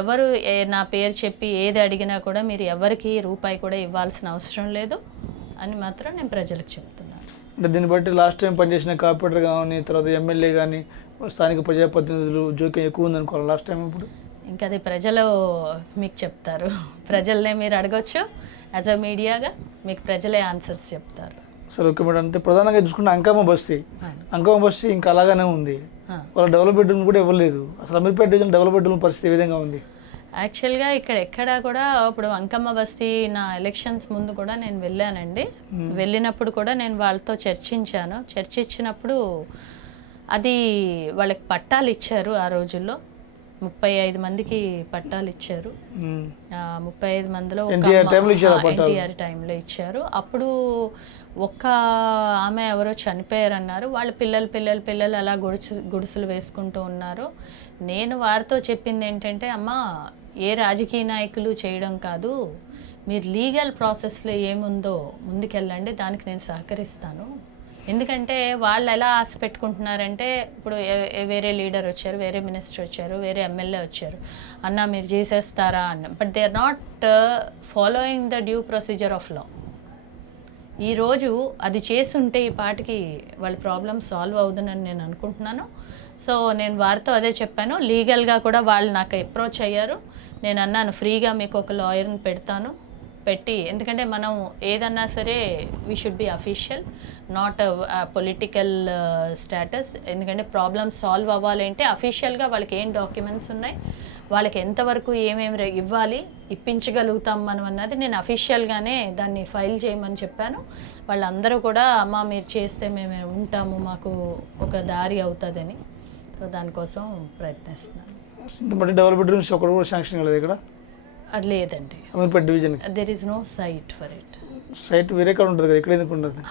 ఎవరు నా పేరు చెప్పి ఏది అడిగినా కూడా మీరు ఎవరికి రూపాయి కూడా ఇవ్వాల్సిన అవసరం లేదు అని మాత్రం నేను ప్రజలకు చెప్తున్నాను. అంటే దీన్ని బట్టి లాస్ట్ టైం పనిచేసిన కార్పొరేటర్ కానీ, తర్వాత ఎమ్మెల్యే కానీ, స్థానిక ప్రజాప్రతినిధులు జోక్యం ఎక్కువ ఉందనుకోవాలి లాస్ట్ టైం. ఇప్పుడు ఇంకా అది ప్రజలు మీకు చెప్తారు, ప్రజలనే మీరు అడగచ్చు. యాజ్ అ మీడియాగా మీకు ప్రజలే ఆన్సర్స్ చెప్తారు. సరే, ఓకే మేడం. అంటే ప్రధానంగా చూసుకుంటే అంకమ్మ బస్తీ ఇంకా అలాగానే ఉంది. వాళ్ళ డబుల్ బెడ్రూమ్ కూడా ఇవ్వలేదు. అసలు అమీర్పేట డివిజన్ డబుల్ బెడ్రూమ్ పరిస్థితి ఏ విధంగా ఉంది? యాక్చువల్గా ఇక్కడ ఎక్కడా కూడా ఇప్పుడు అంకమ్మ బస్తీ నా ఎలక్షన్స్ ముందు కూడా నేను వెళ్ళానండి. వెళ్ళినప్పుడు కూడా నేను వాళ్ళతో చర్చించినప్పుడు అది వాళ్ళకి పట్టాలు ఇచ్చారు. ఆ రోజుల్లో 35 మందికి పట్టాలు ఇచ్చారు. 35 మందిలో ఎన్టీఆర్ టైంలో ఇచ్చారు. అప్పుడు ఒక్క ఆమె ఎవరో చనిపోయారన్నారు. వాళ్ళు పిల్లలు అలా గుడుసులు వేసుకుంటూ ఉన్నారు. నేను వారితో చెప్పింది ఏంటంటే, అమ్మా ఏ రాజకీయ నాయకులు చేయడం కాదు, మీరు లీగల్ ప్రాసెస్లో ఏముందో ముందుకెళ్ళండి, దానికి నేను సహకరిస్తాను. ఎందుకంటే వాళ్ళు ఎలా ఆశ పెట్టుకుంటున్నారంటే, ఇప్పుడు వేరే లీడర్ వచ్చారు, వేరే మినిస్టర్ వచ్చారు, వేరే ఎమ్మెల్యే వచ్చారు, అన్న మీరు చేసేస్తారా అన్న. But they are not following the due procedure of law. ఈరోజు అది చేసుంటే ఈ పాటికి వాళ్ళ ప్రాబ్లమ్ సాల్వ్ అవుతుందని నేను అనుకుంటున్నాను. సో నేను వారితో అదే చెప్పాను. లీగల్గా కూడా వాళ్ళు నాకు అప్రోచ్ అయ్యారు. నేను అన్నాను, ఫ్రీగా మీకు ఒక లాయర్ని పెట్టి, ఎందుకంటే మనం ఏదన్నా సరే we should be official, not political status. ఎందుకంటే ప్రాబ్లమ్ సాల్వ్ అవ్వాలంటే అఫీషియల్గా వాళ్ళకి ఏం డాక్యుమెంట్స్ ఉన్నాయి, వాళ్ళకి ఎంతవరకు ఏమేమి ఇవ్వాలి, ఇప్పించగలుగుతాం మనం అన్నది నేను అఫీషియల్గానే దాన్ని ఫైల్ చేయమని చెప్పాను. వాళ్ళందరూ కూడా అమ్మ మీరు చేస్తే మేము ఉంటాము, మాకు ఒక దారి అవుతుందని. సో దానికోసం ప్రయత్నిస్తున్నాను. డబుల్ బెడ్రూమ్స్ ఒకటి కూడా శాంక్షన్ కాలేదు ఇక్కడ? లేదండి, Ameerpet division there is no site for it. Site వేరే కాడ ఉంటుంది కదా, ఇక్కడ ఎందుకు ఉండదు?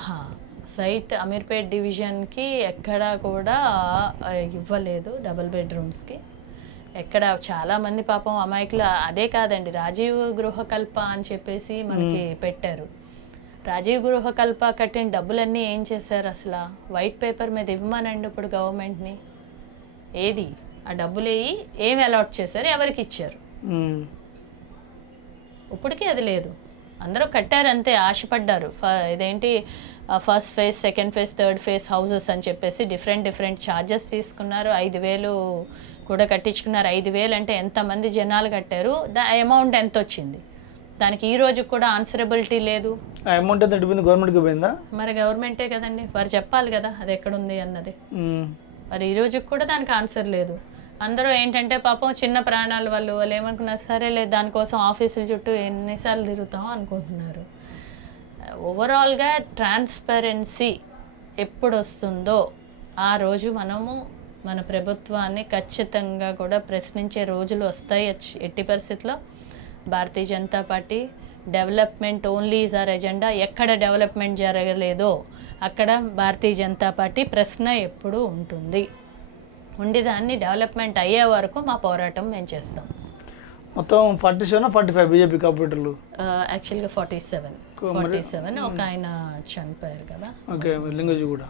సైట్ అమీర్పేట్ డివిజన్కి ఎక్కడా కూడా ఇవ్వలేదు డబుల్ బెడ్రూమ్స్కి. ఎక్కడ చాలామంది పాపం అమాయకులు. అదే కాదండి, రాజీవ్ గృహకల్ప అని చెప్పేసి మనకి పెట్టారు. రాజీవ్ గృహకల్ప కట్టిన డబ్బులన్నీ ఏం చేశారు? అసలు వైట్ పేపర్ మీద ఇవ్వమనండి ఇప్పుడు గవర్నమెంట్ని. ఏది ఆ డబ్బులు ఏమి అలాట్ చేశారు, ఎవరికి ఇచ్చారు? ఇప్పటికీ అది లేదు. అందరూ కట్టారు అంతే, ఆశపడ్డారు. ఇదేంటి first phase, second phase, third phase houses అని చెప్పేసి డిఫరెంట్ ఛార్జెస్ తీసుకున్నారు. 5,000 కూడా కట్టించుకున్నారు. 5,000 అంటే ఎంతమంది జనాలు కట్టారు, అమౌంట్ ఎంత వచ్చింది? దానికి ఈ రోజు కూడా ఆన్సరబిలిటీ లేదు. అమౌంట్ ఎంత గవర్నమెంట్కి పోయిందా? మరి గవర్నమెంటే కదండి, వారు చెప్పాలి కదా అది ఎక్కడుంది అన్నది. మరి ఈ రోజుకి కూడా దానికి ఆన్సర్ లేదు. అందరూ ఏంటంటే పాపం చిన్న ప్రాణాల వాళ్ళు ఏమనుకున్నారు, సరేలే దానికోసం ఆఫీసుల చుట్టూ ఎన్నిసార్లు తిరుగుతాం అనుకుంటున్నారు. ఓవరాల్గా ట్రాన్స్పరెన్సీ ఎప్పుడు వస్తుందో ఆ రోజు మనము మన ప్రభుత్వాన్ని ఖచ్చితంగా కూడా ప్రశ్నించే రోజులు వస్తాయి. ఎట్టి పరిస్థితుల్లో Bharatiya Janata Party development only is our agenda. ఎక్కడ డెవలప్మెంట్ జరగలేదో అక్కడ భారతీయ జనతా పార్టీ ప్రశ్న ఎప్పుడూ ఉంటుంది. దాన్ని డెవలప్మెంట్ అయ్యే వరకు మా పోరాటం మేము చేస్తాం. మొత్తం 47 45 బీజేపీ కార్పొరేటర్లు? యాక్చువల్గా 47 ఒక ఆయన చనిపోయారు కదా. ఓకే, లింగజీ కూడా.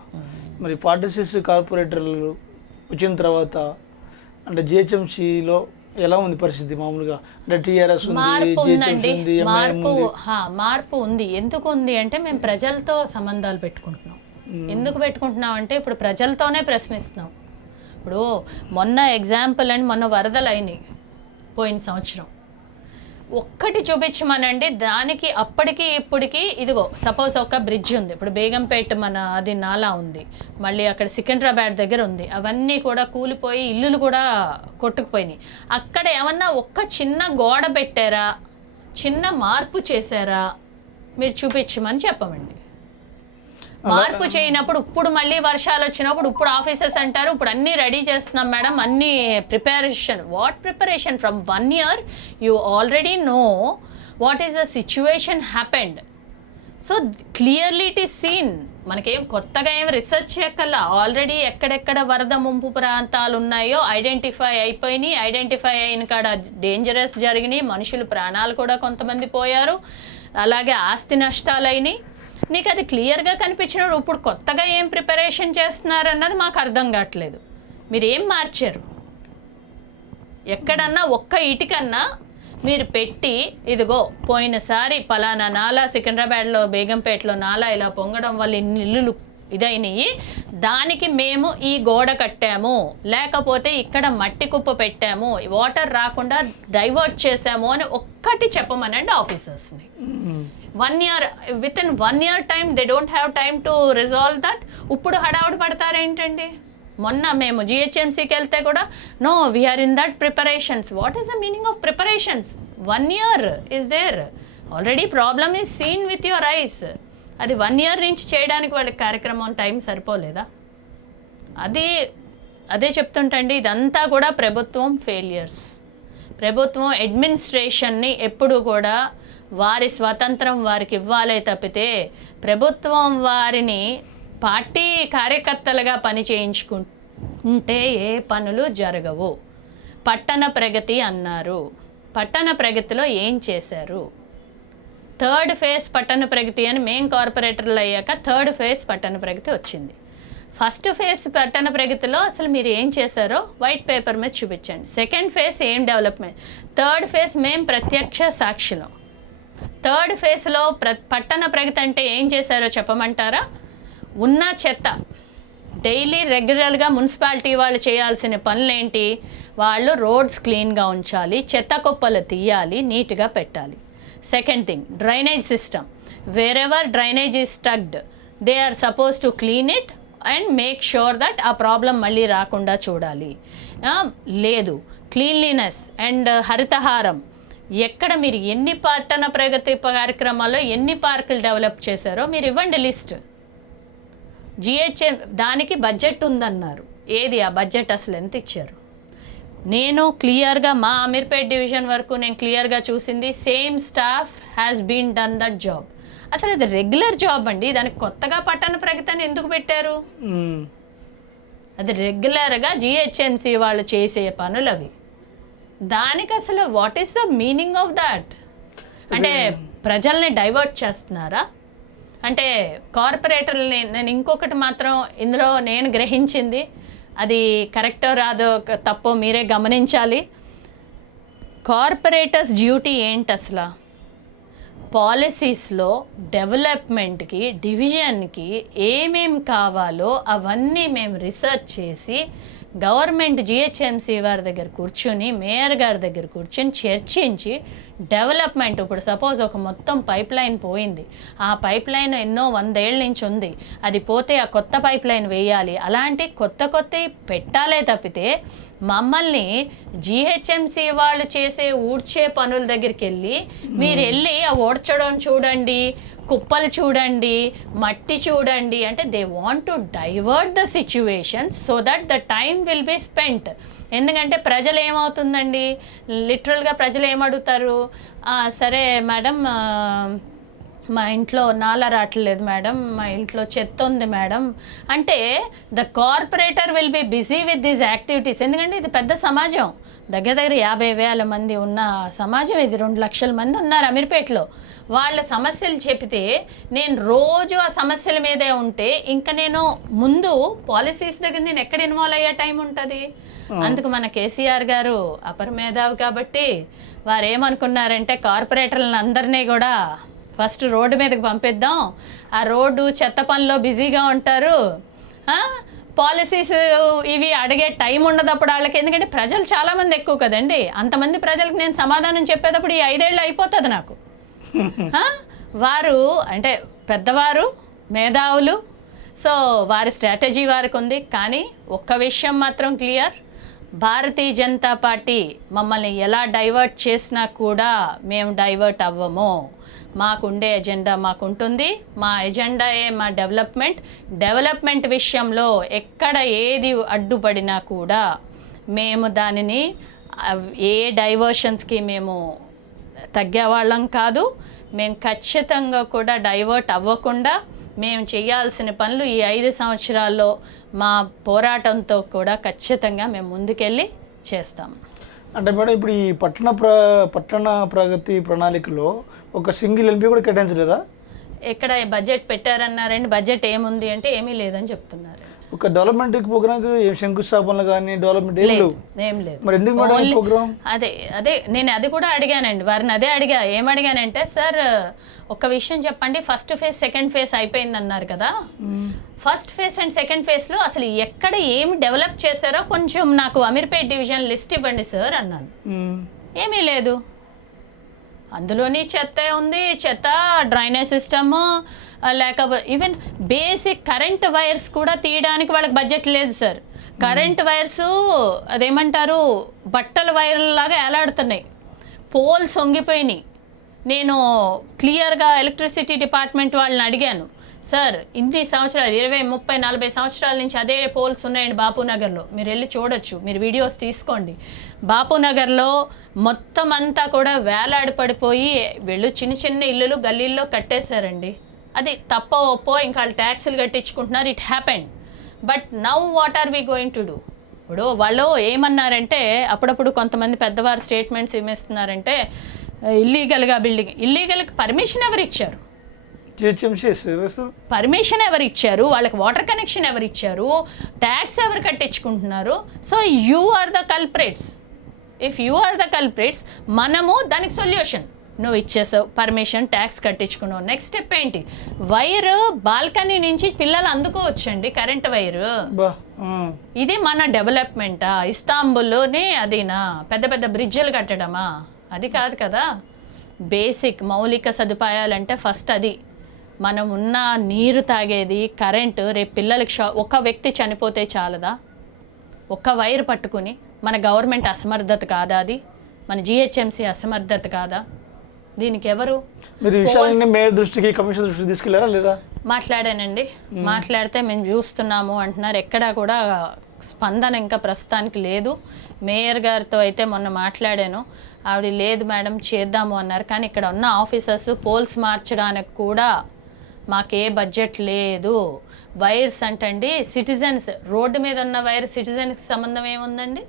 మరి 46 కార్పొరేటర్లు వచ్చిన తర్వాత అంటే జిహెచ్ఎంసీలో ఎలా ఉంది పరిస్థితి? మామూలుగా అంటే టీఆర్ఎస్ మార్పు ఉందండి, మార్పు ఉంది. ఎందుకు ఉంది అంటే మేము ప్రజలతో సంబంధాలు పెట్టుకుంటున్నాం. ఎందుకు పెట్టుకుంటున్నాం అంటే ఇప్పుడు ప్రజలతోనే ప్రశ్నిస్తున్నాం. ఇప్పుడు మొన్న ఎగ్జాంపుల్ అండ్ మొన్న వరదలు అయినాయి పోయిన సంవత్సరం. ఒక్కటి చూపించమనండి, దానికి అప్పటికి ఇప్పటికి ఇదిగో సపోజ్ ఒక బ్రిడ్జ్ ఉంది, ఇప్పుడు బేగంపేట మన అది నాలా ఉంది, మళ్ళీ అక్కడ సికింద్రాబాద్ దగ్గర ఉంది, అవన్నీ కూడా కూలిపోయి ఇల్లులు కూడా కొట్టుకుపోయినాయి. అక్కడ ఏమన్నా ఒక్క చిన్న గోడ పెట్టారా, చిన్న మార్పు చేశారా? మీరు చూపించమని చెప్పమండి. మార్పు చేయనప్పుడు ఇప్పుడు మళ్ళీ వర్షాలు వచ్చినప్పుడు ఇప్పుడు ఆఫీసర్స్ అంటారు ఇప్పుడు అన్నీ రెడీ చేస్తున్నాం మేడం, అన్నీ preparation. What preparation? From 1 year you already know what is the situation happened. So clearly it is seen. మనకేం కొత్తగా ఏం రీసెర్చ్ చేయక్కల్లా. ఆల్రెడీ ఎక్కడెక్కడ వరద ముంపు ప్రాంతాలు ఉన్నాయో ఐడెంటిఫై అయిపోయినాయి. ఐడెంటిఫై అయిన కాడ డేంజరస్ జరిగినాయి, మనుషులు ప్రాణాలు కూడా కొంతమంది పోయారు, అలాగే ఆస్తి నష్టాలు అయినాయి. నీకు అది క్లియర్గా కనిపించినప్పుడు ఇప్పుడు కొత్తగా ఏం ప్రిపరేషన్ చేస్తున్నారు అన్నది మాకు అర్థం కావట్లేదు. మీరు ఏం మార్చారు? ఎక్కడన్నా ఒక్క ఇటుకన్నా మీరు పెట్టి ఇదిగో పోయినసారి పలానా నాలా సికింద్రాబాద్లో బేగంపేటలో నాలా ఇలా పొంగడం వల్ల ఇన్ని ఇల్లులు ఇదైనవి, దానికి మేము ఈ గోడ కట్టాము, లేకపోతే ఇక్కడ మట్టి కుప్ప పెట్టాము, వాటర్ రాకుండా డైవర్ట్ చేసాము అని ఒక్కటి చెప్పమనండి ఆఫీసర్స్ని. 1 year, within 1 year time they don't have time to resolve that. ఇప్పుడు హడావుడి పడతారేంటండి? మొన్న మేము జిహెచ్ఎంసీకి వెళ్తే కూడా no we're in that preparations. What is the meaning of preparations? 1 year is there already. Problem is seen with your eyes. అది 1 year నుంచి చేయడానికి వాళ్ళకి కార్యక్రమం టైం సరిపోలేదా? అదే చెప్తుంటండి, ఇదంతా కూడా ప్రభుత్వం ఫెయిలియర్స్. ప్రభుత్వం అడ్మినిస్ట్రేషన్ని ఎప్పుడు కూడా వారి స్వతంత్రం వారికి ఇవ్వాలే తప్పితే ప్రభుత్వం వారిని పార్టీ కార్యకర్తలుగా పని చేయించుకుంటే ఏ పనులు జరగవు. పట్టణ ప్రగతి అన్నారు. పట్టణ ప్రగతిలో ఏం చేశారు? 3rd phase పట్టణ ప్రగతి అని మేం కార్పొరేటర్లు అయ్యాక 3rd phase పట్టణ ప్రగతి వచ్చింది. 1st phase పట్టణ ప్రగతిలో అసలు మీరు ఏం చేశారో వైట్ పేపర్ మీద చూపించండి. 2nd phase ఏం డెవలప్మెంట్, 3rd phase మేం ప్రత్యక్ష సాక్షులం. 3rd phaseలో పట్టణ ప్రగతి అంటే ఏం చేశారో చెప్పమంటారా? ఉన్న చెత్త డైలీ రెగ్యులర్గా మున్సిపాలిటీ వాళ్ళు చేయాల్సిన పనులేంటి? వాళ్ళు రోడ్స్ క్లీన్గా ఉంచాలి, చెత్త కుప్పలు తీయాలి, నీట్గా పెట్టాలి. Second thing, drainage system. Wherever drainage is stucked they are suppose to clean it and make sure that ఆ ప్రాబ్లం మళ్ళీ రాకుండా చూడాలి. లేదు, క్లీన్లీనెస్ అండ్ హరితహారం. ఎక్కడ మీరు ఎన్ని పట్టణ ప్రగతి కార్యక్రమాల్లో ఎన్ని పార్కులు డెవలప్ చేశారో మీరు ఇవ్వండి లిస్ట్. జిహెచ్ఎం దానికి బడ్జెట్ ఉందన్నారు. ఏది ఆ బడ్జెట్? అసలు ఎంత ఇచ్చారు? నేను క్లియర్గా మా అమీర్పేట్ డివిజన్ వరకు నేను క్లియర్గా చూసింది, same staff has been done that job. అసలు అది రెగ్యులర్ జాబ్ అండి. దానికి కొత్తగా పట్టణ ప్రగతి అని ఎందుకు పెట్టారు? అది రెగ్యులర్గా జిహెచ్ఎంసీ వాళ్ళు చేసే పనులు అవి. దానికి అసలు what is the meaning of that? అంటే ప్రజల్ని డైవర్ట్ చేస్తున్నారా? అంటే కార్పొరేటర్ని నేను ఇంకొకటి మాత్రం ఇందులో నేను గ్రహించింది, అది కరెక్టో రాదో తప్పో మీరే గమనించాలి. కార్పొరేటర్స్ డ్యూటీ ఏంటి అసలు? పాలసీస్లో డెవలప్మెంట్కి డివిజన్కి ఏమేం కావాలో అవన్నీ మేము రీసెర్చ్ చేసి గవర్నమెంట్ జిహెచ్ఎంసీ వారి దగ్గర కూర్చొని మేయర్ గారి దగ్గర కూర్చొని చర్చించి డెవలప్మెంట్, ఇప్పుడు సపోజ్ ఒక మొత్తం పైప్ లైన్ పోయింది, ఆ పైప్ లైన్ ఎన్నో 100 ఏళ్ళ నుంచి ఉంది, అది పోతే ఆ కొత్త పైప్ లైన్ వేయాలి, అలాంటి కొత్తవి పెట్టాలే తప్పితే మమ్మల్ని జిహెచ్ఎంసీ వాళ్ళు చేసే ఊడ్చే పనుల దగ్గరికి వెళ్ళి మీరు వెళ్ళి ఆ ఊడ్చడం చూడండి, కుప్పలు చూడండి, మట్టి చూడండి అంటే they want to divert the situation so that the time will be spent. ఎందుకంటే ప్రజలు ఏమవుతుందండి, లిటరల్గా ప్రజలు ఏమడుగుతారు, సరే మేడం మా ఇంట్లో నాల రావట్లేదు మేడం, మా ఇంట్లో చెత్త ఉంది మేడం అంటే the corporator will be busy with these activities. ఎందుకంటే ఇది పెద్ద సమాజం, దగ్గర 50,000 మంది ఉన్న సమాజం ఇది. 2 లక్షల మంది ఉన్నారు అమీర్పేటలో. వాళ్ళ సమస్యలు చెప్తే నేను రోజు ఆ సమస్యల మీదే ఉంటే ఇంకా నేను ముందు పాలసీస్ దగ్గర నేను ఎక్కడ ఇన్వాల్వ్ అయ్యే టైం ఉంటుంది? అందుకు మన కేసీఆర్ గారు అపర మేధావి కాబట్టి వారు ఏమనుకున్నారంటే కార్పొరేటర్లను అందరినీ కూడా ఫస్ట్ రోడ్డు మీదకి పంపిద్దాం, ఆ రోడ్డు చెత్త పనిలో బిజీగా ఉంటారు, పాలసీస్ ఇవి అడిగే టైం ఉండదు అప్పుడు వాళ్ళకి. ఎందుకంటే ప్రజలు చాలామంది ఎక్కువ కదండి, అంతమంది ప్రజలకు నేను సమాధానం చెప్పేటప్పుడు ఈ 5 ఏళ్ళు అయిపోతుంది నాకు. వారు అంటే పెద్దవారు, మేధావులు, సో వారి స్ట్రాటజీ వారికి ఉంది. కానీ ఒక్క విషయం మాత్రం క్లియర్, భారతీయ జనతా పార్టీ మమ్మల్ని ఎలా డైవర్ట్ చేసినా కూడా మేము డైవర్ట్ అవ్వము. మాకుండే ఎజెండా మాకుంటుంది. మా ఎజెండాయే మా డెవలప్మెంట్ విషయంలో ఎక్కడ ఏది అడ్డుపడినా కూడా మేము దానిని ఏ డైవర్షన్స్కి మేము తగ్గేవాళ్ళం కాదు. మేము ఖచ్చితంగా కూడా డైవర్ట్ అవ్వకుండా మేము చేయాల్సిన పనులు ఈ 5 సంవత్సరాల్లో మా పోరాటంతో కూడా ఖచ్చితంగా మేము ముందుకెళ్ళి చేస్తాము. అంటే మేడం ఇప్పుడు ఈ పట్టణ ప్రగతి ప్రణాళికలో ఒక సింగిల్ ఎంపీ కూడా కేటాయించలేదా? ఎక్కడ బడ్జెట్ పెట్టారన్నారండి, బడ్జెట్ ఏముంది అంటే ఏమీ లేదని చెప్తున్నారు. ఒక డెవలప్మెంట్ ప్రోగ్రామ్కి శంకుస్థాపనలు కానీ డెవలప్మెంట్ ఏం లేదు. మరి ఎందుకు మేడం ప్రోగ్రామ్? అదే నేను అది కూడా అడిగానండి వారిని, అదే ఏమడిగానంటే సార్ ఒక విషయం చెప్పండి, ఫస్ట్ ఫేజ్ సెకండ్ ఫేజ్ అయిపోయింది అన్నారు కదా, ఫస్ట్ ఫేజ్ అండ్ సెకండ్ ఫేజ్లో అసలు ఎక్కడ ఏమి డెవలప్ చేశారో కొంచెం నాకు అమీర్పేట్ డివిజన్ లిస్ట్ ఇవ్వండి సార్ అన్నాను. ఏమీ లేదు, అందులోని చెత్త ఉంది, చెత్త, డ్రైనేజ్ సిస్టము, లేకపోతే ఈవెన్ బేసిక్ కరెంట్ వైర్స్ కూడా తీయడానికి వాళ్ళకి బడ్జెట్ లేదు సార్. కరెంట్ వైర్స్ అదేమంటారు బట్టల వైర్లలాగా ఏలాడుతున్నాయి, పోల్స్ వంగిపోయినాయి. నేను క్లియర్గా ఎలక్ట్రిసిటీ డిపార్ట్మెంట్ వాళ్ళని అడిగాను, సార్ ఇన్ని సంవత్సరాలు 20, 30, 40 సంవత్సరాల నుంచి అదే పోల్స్ ఉన్నాయండి బాపూనగర్లో, మీరు వెళ్ళి చూడొచ్చు, మీరు వీడియోస్ తీసుకోండి. బాపూనగర్లో మొత్తం అంతా కూడా వేలాడి పడిపోయి వీళ్ళు చిన్న చిన్న ఇల్లులు గల్లీల్లో కట్టేశారండి. అది తప్పో ఒప్పో ఇంకా వాళ్ళు ట్యాక్సులు కట్టించుకుంటున్నారు, it happened. But now what are we going to do? ఇప్పుడు వాళ్ళు ఏమన్నారంటే, అప్పుడప్పుడు కొంతమంది పెద్దవారు స్టేట్మెంట్స్ ఏమిస్తున్నారంటే, ఇల్లీగల్గా బిల్డింగ్, ఇల్లీగల్కి పర్మిషన్ ఎవరు ఇచ్చారు? పర్మిషన్ ఎవరు ఇచ్చారు? వాళ్ళకి వాటర్ కనెక్షన్ ఎవరు ఇచ్చారు? ట్యాక్స్ ఎవరు కట్టించుకుంటున్నారు? So you are the culprits. If you are the culprits, మనము దానికి సొల్యూషన్. నువ్వు ఇచ్చేసావు పర్మిషన్, ట్యాక్స్ కట్టించుకున్నావు, నెక్స్ట్ స్టెప్ ఏంటి? వైర్ బాల్కనీ నుంచి పిల్లలు అందుకోవచ్చండి, కరెంట్ వైరు. ఇది మన డెవలప్మెంటా? ఇస్తాంబుల్లోనే అదినా పెద్ద పెద్ద బ్రిడ్జిలు కట్టడమా? అది కాదు కదా. బేసిక్ మౌలిక సదుపాయాలంటే ఫస్ట్ అది. మనం ఉన్న నీరు తాగేది, కరెంటు. రేపు పిల్లలకి ఒక వ్యక్తి చనిపోతే చాలదా? ఒక్క వైర్ పట్టుకుని మన గవర్నమెంట్ అసమర్థత కాదా? అది మన జిహెచ్ఎంసీ అసమర్థత కాదా? దీనికి ఎవరు? దృష్టికి కమిషన్ దృష్టికి తీసుకెళ్లారా లేదా? మాట్లాడానండి, మాట్లాడితే మేము చూస్తున్నాము అంటున్నారు. ఎక్కడా కూడా స్పందన ఇంకా ప్రస్తుతానికి లేదు. మేయర్ గారితో అయితే మొన్న మాట్లాడాను, ఆవిడ లేదు మేడం చేద్దాము అన్నారు. కానీ ఇక్కడ ఉన్న ఆఫీసర్స్ పోల్స్ మార్చడానికి కూడా మాకే బడ్జెట్ లేదు. వైర్స్ అంటండి సిటిజన్స్, రోడ్డు మీద ఉన్న వైర్ సిటిజన్కి సంబంధం ఏముందండి?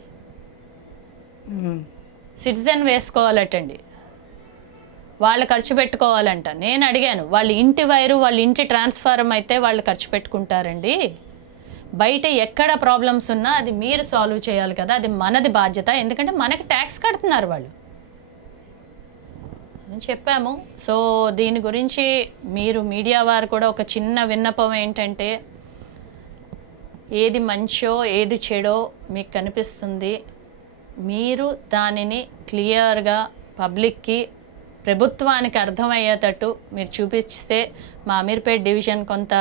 సిటిజన్ వేసుకోవాలటండి, వాళ్ళు ఖర్చు పెట్టుకోవాలంట. నేను అడిగాను, వాళ్ళ ఇంటి వైరు వాళ్ళ ఇంటి ట్రాన్స్ఫార్మర్ అయితే వాళ్ళు ఖర్చు పెట్టుకుంటారండి. బయట ఎక్కడ ప్రాబ్లమ్స్ ఉన్నా అది మీరు సాల్వ్ చేయాలి కదా, అది మనది బాధ్యత. ఎందుకంటే మనకి ట్యాక్స్ కడుతున్నారు వాళ్ళు అని చెప్పాము. సో దీని గురించి మీరు మీడియా వారు కూడా ఒక చిన్న విన్నపం ఏంటంటే, ఏది మంచో ఏది చెడో మీకు కనిపిస్తుంది, మీరు దానిని క్లియర్గా పబ్లిక్కి, ప్రభుత్వానికి అర్థమయ్యేటట్టు మీరు చూపిస్తే మా అమీర్పేట్ డివిజన్ కొంత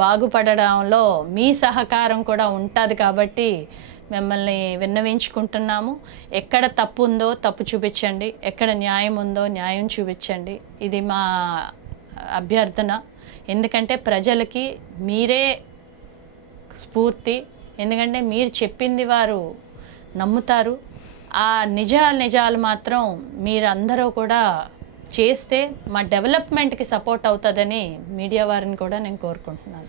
బాగుపడడంలో మీ సహకారం కూడా ఉంటుంది. కాబట్టి మిమ్మల్ని విన్నవించుకుంటున్నాము. ఎక్కడ తప్పు ఉందో తప్పు చూపించండి, ఎక్కడ న్యాయం ఉందో న్యాయం చూపించండి. ఇది మా అభ్యర్థన. ఎందుకంటే ప్రజలకి మీరే స్ఫూర్తి. ఎందుకంటే మీరు చెప్పింది వారు నమ్ముతారు. ఆ నిజాలు మాత్రం మీరందరూ కూడా చేస్తే మా డెవలప్మెంట్కి సపోర్ట్ అవుతుందని మీడియా వారిని కూడా నేను కోరుకుంటున్నాను.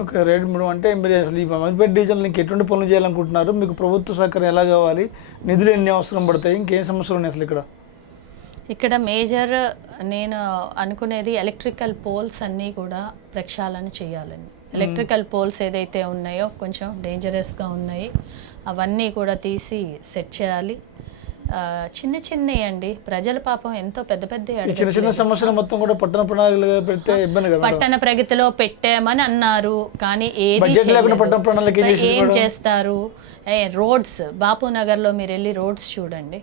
Okay right madam. అంటే మీరు అసలు ఈ అమీర్పేట్ డివిజన్లో మీకు ఎటువంటి పనులు చేయాలనుకుంటున్నారు? మీకు ప్రభుత్వ సహకారం ఎలా కావాలి? నిధులు ఎన్ని అవసరం పడతాయి? ఇంకేం సమస్యలు ఉన్నాయి అసలు ఇక్కడ మేజర్ నేను అనుకునేది ఎలక్ట్రికల్ పోల్స్ అన్నీ కూడా ప్రక్షాళన చేయాలని. ఎలక్ట్రికల్ పోల్స్ ఏదైతే ఉన్నాయో కొంచెం డేంజరస్గా ఉన్నాయి, అవన్నీ కూడా తీసి సెట్ చేయాలి. చిన్న చిన్నవి అండి, ప్రజల పాపం ఎంతో పెద్ద చిన్న సమస్యలు మొత్తం కూడా పట్టణ ప్రణాళికలో పెడితే ఇబ్బంది కదా. పట్టణ ప్రగతిలో పెట్టామని అన్నారు, కానీ ఏం చేస్తారు? రోడ్స్ బాపూనగర్లో మీరు వెళ్ళి రోడ్స్ చూడండి,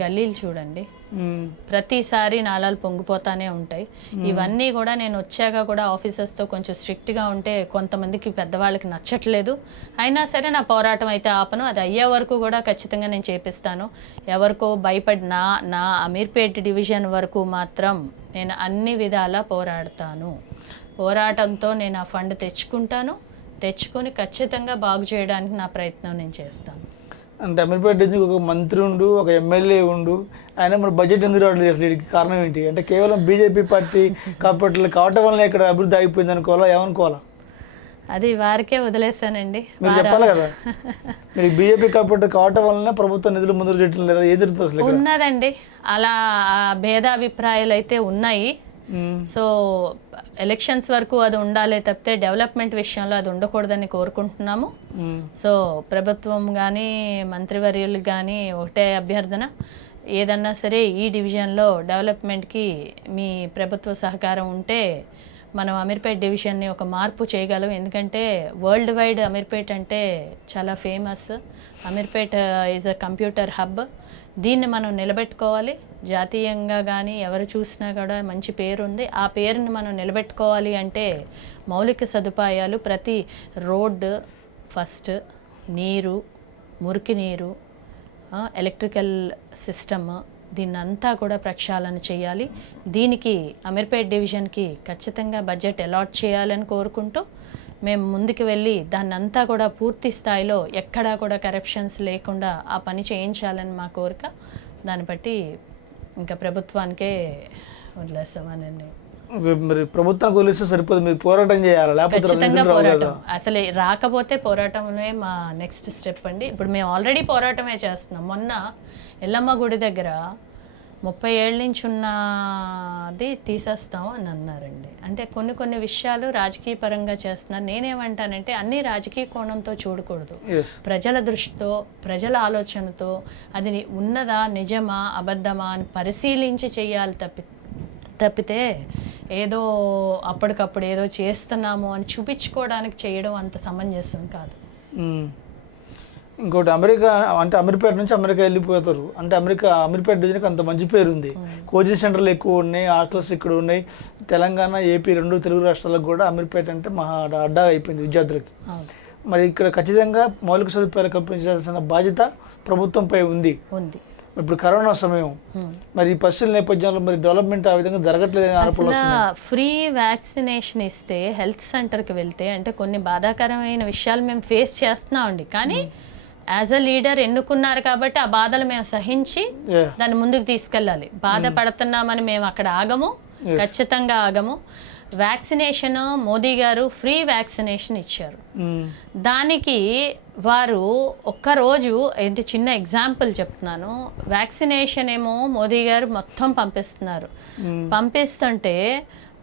గల్లీలు చూడండి, ప్రతిసారి నాలాలు పొంగిపోతానే ఉంటాయి. ఇవన్నీ కూడా నేను వచ్చాక కూడా ఆఫీసర్స్తో కొంచెం స్ట్రిక్ట్గా ఉంటే కొంతమందికి పెద్దవాళ్ళకి నచ్చట్లేదు. అయినా సరే నా పోరాటం అయితే ఆపను. అది అయ్యే వరకు కూడా ఖచ్చితంగా నేను చేపిస్తాను. ఎవరికో భయపడి నా అమీర్పేట్ డివిజన్ వరకు మాత్రం నేను అన్ని విధాలా పోరాడతాను. పోరాటంతో నేను ఆ ఫండ్ తెచ్చుకొని ఖచ్చితంగా బాగు చేయడానికి నా ప్రయత్నం నేను చేస్తాను. అంటే అమీర్పేట డివిజన్కి ఒక మంత్రి ఉండు, ఒక ఎమ్మెల్యే ఉండు, ఆయన మన బడ్జెట్ ఎందుకు రావట్లేదు అసలు? వీటికి కారణం ఏంటి? అంటే కేవలం బీజేపీ పార్టీ కార్పొరేటర్లు కావటం వల్ల ఇక్కడ అభివృద్ధి అయిపోయింది అనుకోవాలా, ఏమనుకోవాలా? అది వారికే వదిలేసానండి, మీరు చెప్పాలి కదా. మీరు బీజేపీ కార్పొరేటర్ కావటం వల్లనే ప్రభుత్వం నిధులు ముందుకు చేయటం లేదా? ఏం జరుగుతుంది అసలు? ఉన్నదండి, అలా భేదాభిప్రాయాలు అయితే ఉన్నాయి. సో ఎలక్షన్స్ వరకు అది ఉండాలి తప్పితే డెవలప్మెంట్ విషయంలో అది ఉండకూడదని కోరుకుంటున్నాము. సో ప్రభుత్వం కానీ మంత్రివర్యులకు కానీ ఒకటే అభ్యర్థన, ఏదన్నా సరే ఈ డివిజన్లో డెవలప్మెంట్కి మీ ప్రభుత్వ సహకారం ఉంటే మనం అమీర్పేట్ డివిజన్ని ఒక మార్పు చేయగలం. ఎందుకంటే వరల్డ్ వైడ్ అమీర్పేట్ అంటే చాలా famous. Ameerpet is a computer hub. దీన్ని మనం నిలబెట్టుకోవాలి. జాతీయంగా కానీ ఎవరు చూసినా కూడా మంచి పేరు ఉంది. ఆ పేరుని మనం నిలబెట్టుకోవాలి అంటే మౌలిక సదుపాయాలు, ప్రతి రోడ్డు ఫస్ట్, నీరు, మురికి నీరు, ఎలక్ట్రికల్ సిస్టమ్, దీన్నంతా కూడా ప్రక్షాళన చేయాలి. దీనికి అమీర్పేట్ డివిజన్కి ఖచ్చితంగా బడ్జెట్ అలాట్ చేయాలని కోరుకుంటూ మేము ముందుకు వెళ్ళి దాన్నంతా కూడా పూర్తి స్థాయిలో ఎక్కడా కూడా కరప్షన్స్ లేకుండా ఆ పని చేయించాలని మా కోరిక. దాన్ని బట్టి ఇంకా ప్రభుత్వానికే వదిలేస్తామనండి. మరి ప్రభుత్వానికి వదిలేస్తే సరిపోదు, మీరు పోరాటం చేయాలి, లేకపోతే ఖచ్చితంగా పోరాటం. అసలు రాకపోతే పోరాటమే మా నెక్స్ట్ స్టెప్ అండి. ఇప్పుడు మేము ఆల్రెడీ పోరాటమే చేస్తున్నాం. మొన్న ఎల్లమ్మ గుడి దగ్గర 30 ఏళ్ళ నుంచి ఉన్నది తీసేస్తాం అని అన్నారండి. అంటే కొన్ని విషయాలు రాజకీయ పరంగా చేస్తున్నారు. నేనేమంటానంటే అన్ని రాజకీయ కోణంతో చూడకూడదు. ప్రజల దృష్టితో, ప్రజల ఆలోచనతో అది ఉన్నదా, నిజమా, అబద్ధమా అని పరిశీలించి చేయాలి తప్పితే ఏదో అప్పటికప్పుడు ఏదో చేస్తున్నాము అని చూపించుకోవడానికి చేయడం అంత సమంజసం కాదు. ఇంకోటి అమెరికా అంటే అమీర్పేట నుంచి అమెరికా వెళ్ళిపోతారు అంటే అమీర్పేట డివిజన్కి అంత మంచి పేరు ఉంది. కోచింగ్ సెంటర్లు ఎక్కువ ఉన్నాయి, హాస్టల్స్ ఇక్కడ ఉన్నాయి. తెలంగాణ, ఏపీ 2 తెలుగు రాష్ట్రాలకు కూడా అమీర్పేట అంటే మహా అడ్డా అయిపోయింది విద్యార్థులకి. మరి ఇక్కడ ఖచ్చితంగా మౌలిక సదుపాయాలు కల్పించాల్సిన బాధ్యత ప్రభుత్వంపై ఉంది. ఇప్పుడు కరోనా సమయం, మరి ఈ పరిస్థితుల నేపథ్యంలో మరి డెవలప్మెంట్ ఆ విధంగా జరగట్లేదని ఆరోపణలు వస్తున్నాయి. ఫ్రీ వ్యాక్సినేషన్ ఇస్తే హెల్త్ సెంటర్కి వెళ్తే అంటే కొన్ని బాధాకరమైన విషయాలు మేము ఫేస్ చేస్తున్నామండి. కానీ యాజ్ అ లీడర్ ఎన్నుకున్నారు కాబట్టి ఆ బాధలు మేము సహించి దాన్ని ముందుకు తీసుకెళ్ళాలి. బాధపడుతున్నామని మేము అక్కడ ఆగము, ఖచ్చితంగా ఆగము. వ్యాక్సినేషన్ మోదీ గారు ఫ్రీ వ్యాక్సినేషన్ ఇచ్చారు. దానికి వారు ఒక్కరోజు ఏంటి చిన్న ఎగ్జాంపుల్ చెప్తున్నాను. వ్యాక్సినేషన్ ఏమో మోదీ గారు మొత్తం పంపిస్తుంటే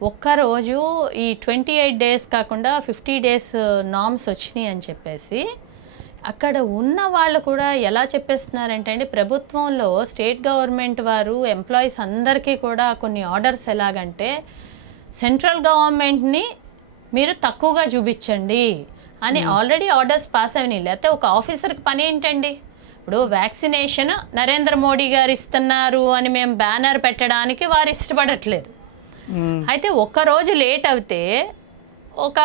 ఒక్కరోజు ఈ 28 days కాకుండా 50 days నామ్స్ వచ్చినాయి అని చెప్పేసి అక్కడ ఉన్న వాళ్ళు కూడా ఎలా చెప్పేస్తున్నారంటే అండి, ప్రభుత్వంలో స్టేట్ గవర్నమెంట్ వారు ఎంప్లాయీస్ అందరికీ కూడా కొన్ని ఆర్డర్స్ ఎలాగంటే సెంట్రల్ గవర్నమెంట్ని మీరు తక్కువగా చూపించండి అని ఆల్రెడీ ఆర్డర్స్ పాస్ అయినాయి. లేకపోతే ఒక ఆఫీసర్కి పని ఏంటండి? ఇప్పుడు వ్యాక్సినేషన్ నరేంద్ర మోడీ గారు ఇస్తున్నారు అని మేము బ్యానర్ పెట్టడానికి వారు ఇష్టపడట్లేదు. అయితే ఒక్కరోజు లేట్ అవుతే ఒక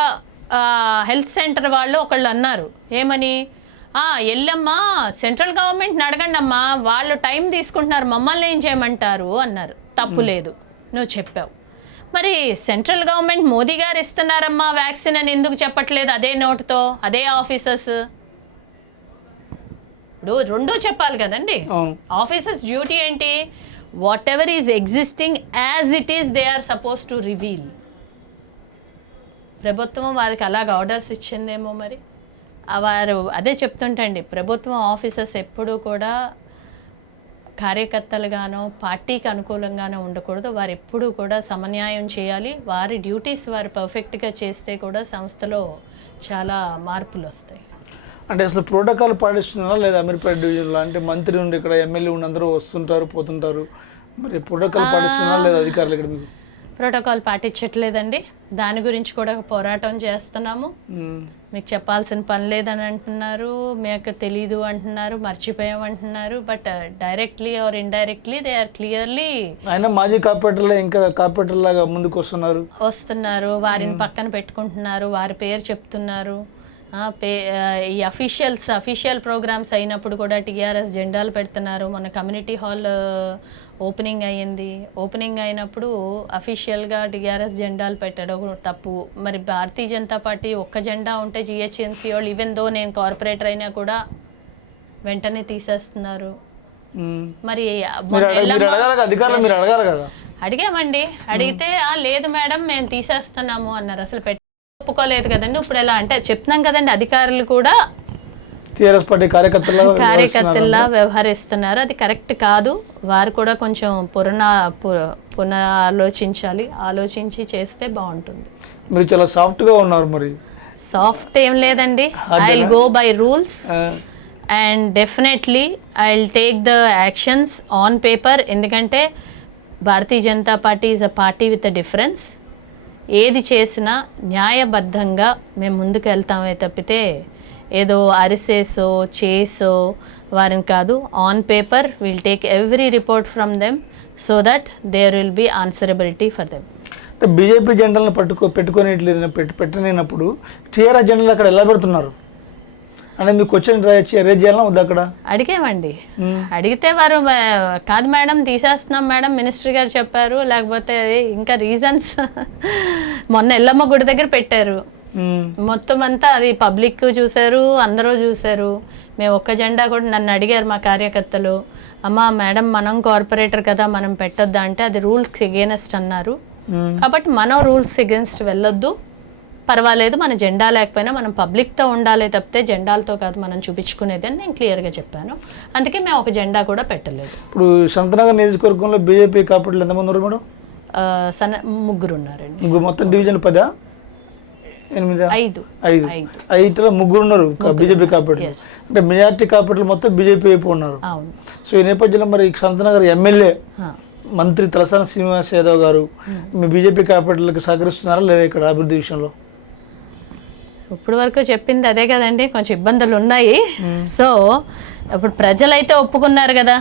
హెల్త్ సెంటర్ వాళ్ళు ఒకళ్ళు అన్నారు, ఏమని, ఎల్లమ్మా సెంట్రల్ గవర్నమెంట్ని అడగండి అమ్మా, వాళ్ళు టైం తీసుకుంటున్నారు, మమ్మల్ని ఏం చేయమంటారు అన్నారు. తప్పు లేదు, నువ్వు చెప్పావు. మరి సెంట్రల్ గవర్నమెంట్ మోదీ గారు ఇస్తున్నారమ్మా వ్యాక్సిన్ అని ఎందుకు చెప్పట్లేదు అదే నోటుతో, అదే ఆఫీసర్స్? ఇప్పుడు రెండూ చెప్పాలి కదండి. ఆఫీసర్స్ డ్యూటీ ఏంటి? Whatever is existing as it is they are suppose to reveal. ప్రభుత్వం వారికి అలాగ ఆర్డర్స్ ఇచ్చిందేమో మరి. వారు అదే చెప్తుంటండి, ప్రభుత్వం ఆఫీసర్స్ ఎప్పుడూ కూడా కార్యకర్తలుగానో పార్టీకి అనుకూలంగానో ఉండకూడదు. వారు ఎప్పుడూ కూడా సమన్యాయం చేయాలి. వారి డ్యూటీస్ వారు పర్ఫెక్ట్గా చేస్తే కూడా సంస్థలో చాలా మార్పులు వస్తాయి. అంటే అసలు ప్రోటోకాల్ పాటిస్తున్నారా లేదా అమీర్పేట డివిజన్లో? అంటే మంత్రి ఉండి ఇక్కడ ఎమ్మెల్యే ఉండి అందరూ వస్తుంటారు పోతుంటారు, మరి ప్రోటోకాల్ పాటిస్తున్నారా లేదా అధికారులు ఇక్కడ? మీకు ప్రోటోకాల్ పాటించట్లేదండి. దాని గురించి కూడా పోరాటం చేస్తున్నాము. మీకు చెప్పాల్సిన పని లేదని అంటున్నారు, మీకు తెలీదు అంటున్నారు, మర్చిపోయాం అంటున్నారు. But directly or indirectly they are clearly ఆయన మాజీ కార్పొరేటర్లే ఇంకా కార్పొరేటర్ లాగా ముందుకు వస్తున్నారు, వారిని పక్కన పెట్టుకుంటున్నారు, వారి పేరు చెప్తున్నారు. ఈ అఫీషియల్ ప్రోగ్రామ్స్ అయినప్పుడు కూడా టీఆర్ఎస్ జెండాలు పెడుతున్నారు. మన కమ్యూనిటీ హాల్ ఓపెనింగ్ అయ్యింది. ఓపెనింగ్ అయినప్పుడు అఫీషియల్గా టీఆర్ఎస్ జెండాలు పెట్టడం తప్పు. మరి భారతీయ జనతా పార్టీ ఒక్క జెండా ఉంటే జిహెచ్ఎంసీ వాళ్ళు ఈవెన్ దో నేను కార్పొరేటర్ అయినా కూడా వెంటనే తీసేస్తున్నారు. మరి అడిగామండి, అడిగితే లేదు మేడం మేము తీసేస్తున్నాము అన్నారు. అసలు ఒప్పుకోలేదు కదండి. ఇప్పుడు ఎలా అంటే చెప్తున్నాం కదండి, అధికారులు కూడా టీఆర్ఎస్ పార్టీ కార్యకర్తల్లా వ్యవహరిస్తున్నారు. అది కరెక్ట్ కాదు. వారు కూడా కొంచెం పునరాలోచించాలి. ఆలోచించి చేస్తే బాగుంటుంది. మీరు చాలా సాఫ్ట్గా ఉన్నారు. మరి సాఫ్ట్ ఏం లేదండి. I will go by rules and definitely I will take the actions on paper. ఎందుకంటే Bharatiya Janata Party is a party with a difference. ఏది చేసినా న్యాయబద్ధంగా మేము ముందుకు వెళ్తామే తప్పితే ఏదో అరిసేసో చేసో వారిని కాదు. On paper will take every report from them so that there will be answerability for them. అంటే బీజేపీ జెండాలను పెట్టనినప్పుడు టీఆర్ఎస్ జెండాలు అక్కడ ఎలా పెడుతున్నారు? అంటే మీకు క్వశ్చన్ రేజ్ చేయాలన్నా వద్దు అక్కడ? అడిగామండి. అడిగితే వారు కాదు మేడం తీసేస్తున్నాం మేడం మినిస్టర్ గారు చెప్పారు, లేకపోతే ఇంకా రీజన్స్ మొన్న ఎల్లమ్మ గుడి దగ్గర పెట్టారు. మొత్తం అంతా అది పబ్లిక్ చూశారు, అందరూ చూశారు. మేము ఒక్క జెండా కూడా, నన్ను అడిగారు మా కార్యకర్తలు, అమ్మా మేడం మనం కార్పొరేటర్ కదా మనం పెట్టొద్దా అంటే అది రూల్స్ ఎగెనెస్ట్ అన్నారు. కాబట్టి మనం రూల్స్ ఎగెన్స్ట్ వెళ్ళొద్దు, పర్వాలేదు మన జెండా లేకపోయినా మనం పబ్లిక్తో ఉండాలి తప్పితే జెండాలతో కాదు మనం చూపించుకునేది అని నేను క్లియర్గా చెప్పాను. అందుకే మేము ఒక జెండా కూడా పెట్టలేదు. ఇప్పుడు సంతనగర్ నియోజకవర్గంలో బీజేపీ కార్పొరేటర్లు ఎంతమంది ఉన్నారు మేడం? ముగ్గురు ఉన్నారండి. మొత్తం డివిజన్ 10, 8, 5 5లో ముగ్గురు ఉన్నారు బీజేపీ కార్పొరేటర్. అంటే మెజార్టీ కార్పొరేటర్లు మొత్తం బీజేపీ వైపు ఉన్నారు. సో ఈ నేపథ్యంలో మరి సంతనగర్ ఎమ్మెల్యే మంత్రి తలసాని శ్రీనివాస్ యాదవ్ గారు మీ బీజేపీ కార్పొరేటర్లకు సహకరిస్తున్నారా లేదా ఇక్కడ అభివృద్ధి విషయంలో? ఇప్పుడు వరకు చెప్పింది అదే కదండి, కొంచెం ఇబ్బందులు ఉన్నాయి. సో ఇప్పుడు ప్రజలైతే ఒప్పుకున్నారు కదా,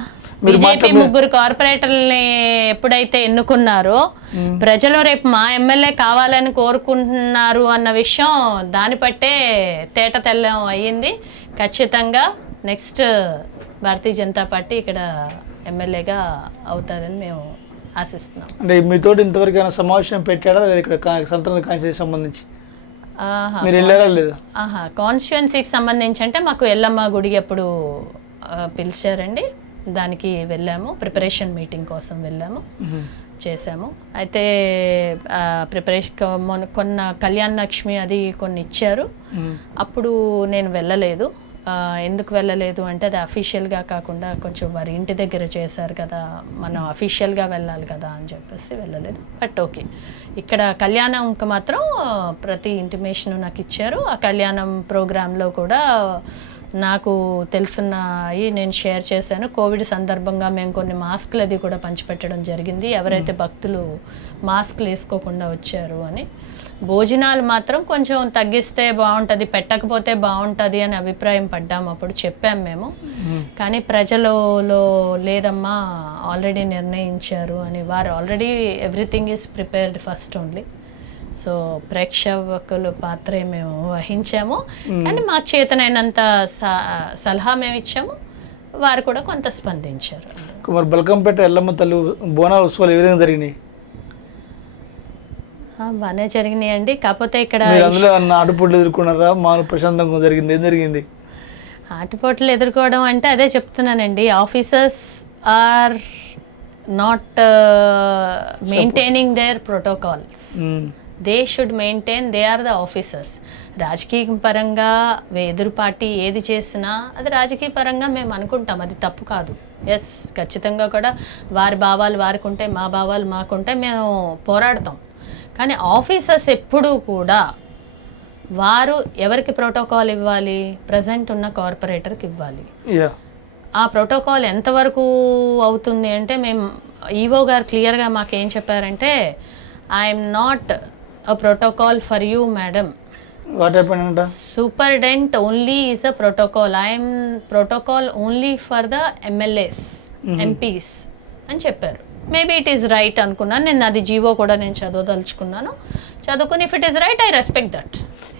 బీజేపీ ముగ్గురు కార్పొరేటర్లని ఎప్పుడైతే ఎన్నుకున్నారో ప్రజలు రేపు మా ఎమ్మెల్యే కావాలని కోరుకుంటున్నారు అన్న విషయం దాన్ని బట్టే తేట తెల్లం అయ్యింది. ఖచ్చితంగా నెక్స్ట్ భారతీయ జనతా పార్టీ ఇక్కడ ఎమ్మెల్యేగా అవుతుందని మేము ఆశిస్తున్నాం. అంటే మీతో ఇంతవరకు సమావేశం పెట్టాడా ఇక్కడ సంతనగర్ కాన్స్టిట్యూన్సీకి సంబంధించి? మీరు వెళ్ళారా లేదా? కాన్స్టిట్యుయెన్సీకి సంబంధించి అంటే మాకు ఎల్లమ్మ గుడికి ఎప్పుడు పిలిచారండి, దానికి వెళ్ళాము. ప్రిపరేషన్ మీటింగ్ కోసం వెళ్ళాము, చేసాము. అయితే ప్రిపరేషన్ కొన్న కళ్యాణ లక్ష్మి అది కొన్ని ఇచ్చారు, అప్పుడు నేను వెళ్ళలేదు. ఎందుకు వెళ్ళలేదు అంటే అది అఫీషియల్గా కాకుండా కొంచెం వారి ఇంటి దగ్గర చేశారు కదా, మనం అఫీషియల్గా వెళ్ళాలి కదా అని చెప్పేసి వెళ్ళలేదు. బట్ ఓకే, ఇక్కడ కళ్యాణంకి మాత్రం ప్రతి ఇంటిమేషన్ నాకు ఇచ్చారు. ఆ కళ్యాణం ప్రోగ్రాంలో కూడా నాకు తెలుసున్నాయి, నేను షేర్ చేశాను. కోవిడ్ సందర్భంగా మేము కొన్ని మాస్క్లు అది కూడా పంచిపెట్టడం జరిగింది, ఎవరైతే భక్తులు మాస్క్లు వేసుకోకుండా వచ్చారు అని. భోజనాలు మాత్రం కొంచెం తగ్గిస్తే బాగుంటుంది, పెట్టకపోతే బాగుంటుంది అని అభిప్రాయం పడ్డాము, అప్పుడు చెప్పాము మేము. కానీ ప్రజలలో లేదమ్మా ఆల్రెడీ నిర్ణయించారు అని, వారు already everything is prepared first only. So ప్రేక్షకుల పాత్రే మేము వహించాము, కానీ మాకు చేతనైనంత సలహా మేము ఇచ్చాము, వారు కూడా కొంత స్పందించారు. మరి బల్కంపేట ఎల్లమ్మ తల్లి బోనాల ఉత్సవాలు ఏ విధంగా జరిగినాయి? బాగానే జరిగినాయండి. కాకపోతే ఇక్కడ ఆటుపోట్లు ఎదుర్కొన్నారా? మామూలు ప్రశాంతంగా జరిగింది? ఏం జరిగింది? ఆటుపోట్లు ఎదుర్కోవడం అంటే అదే చెప్తున్నానండి, officers are not maintaining their protocols. They should maintain, they are the officers. రాజకీయ పరంగా ఎదురు పార్టీ ఏది చేసినా అది రాజకీయ పరంగా మేము అనుకుంటాం, అది తప్పు కాదు. ఎస్, ఖచ్చితంగా కూడా వారి భావాలు వారికి ఉంటాయి, మా భావాలు మాకుంటాయి, మేము పోరాడతాం. కానీ ఆఫీసర్స్ ఎప్పుడూ కూడా వారు ఎవరికి ప్రోటోకాల్ ఇవ్వాలి? ప్రజెంట్ ఉన్న కార్పొరేటర్కి ఇవ్వాలి. ఆ ప్రోటోకాల్ ఎంతవరకు అవుతుంది అంటే, మేము ఈవో గారు క్లియర్గా మాకేం చెప్పారంటే, I'm not a protocol for you madam. What happened? Superintendent only is a protocol. I am protocol only for the MLAs, MPs అని చెప్పారు. మేబీ ఇట్ ఈస్ రైట్ అనుకున్నాను నేను, అది జీవో కూడా నేను చదవదలుచుకున్నాను, చదువుకుని if it is right I respect that.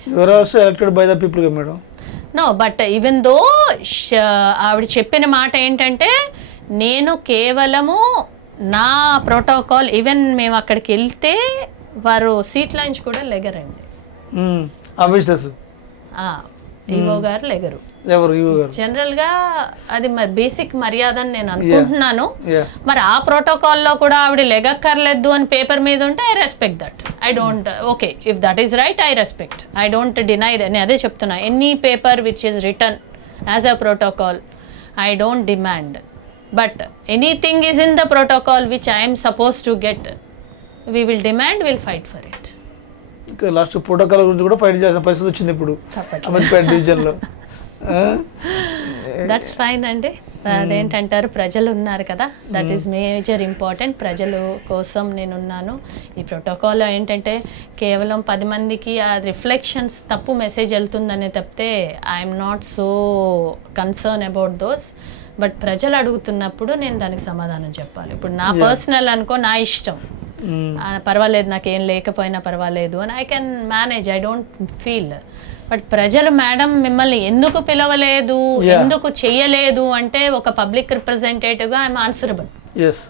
You are also elected by the people, madam. No, but even though ఆవిడ చెప్పిన మాట ఏంటంటే, నేను కేవలము నా ప్రోటోకాల్, ఈవెన్ మేము అక్కడికి వెళ్తే వారు సీట్ లైన్స్ కూడా లెగరండి, ఈవో గారు లెగరు. జనరల్ గా అది మరి బేసిక్ మర్యాద అని నేను అనుకుంటున్నాను. మరి ఆ ప్రోటోకాల్లో కూడా ఆవిడ లెగక్కర్లేదు అని పేపర్ మీద ఉంటే I respect that. I don't, okay, if that is right I respect, I don't deny that. నేను అదే చెప్తున్నా, any paper which is return as a protocol I don't demand, but anything is in the protocol which I'm suppose to get, we will demand, we'll fight for it. Last protocol గురించి కూడా fight చేసిన పరిస్థితి వచ్చింది ఇప్పుడు అమీర్పేట డివిజన్లో. That's fine అండి. అదేంటంటారు, ప్రజలు ఉన్నారు కదా, దట్ ఈస్ మేజర్ ఇంపార్టెంట్. ప్రజల కోసం నేనున్నాను. ఈ ప్రోటోకాల్ ఏంటంటే కేవలం 10 మందికి ఆ రిఫ్లెక్షన్స్ తప్పు మెసేజ్ వెళ్తుందనే తప్పితే I'm not so concern about those. But ప్రజలు అడుగుతున్నప్పుడు నేను దానికి సమాధానం చెప్పాలి. ఇప్పుడు నా పర్సనల్ అనుకో, నా ఇష్టం, పర్వాలేదు నాకేం లేకపోయినా పర్వాలేదు అని I can manage, I don't feel. But ప్రజలు మేడం మిమ్మల్ని ఎందుకు పిలవలేదు, ఎందుకు చెయ్యలేదు అంటే ఒక పబ్లిక్ రిప్రజెంటేటివ్గా I'm answerable. Yes.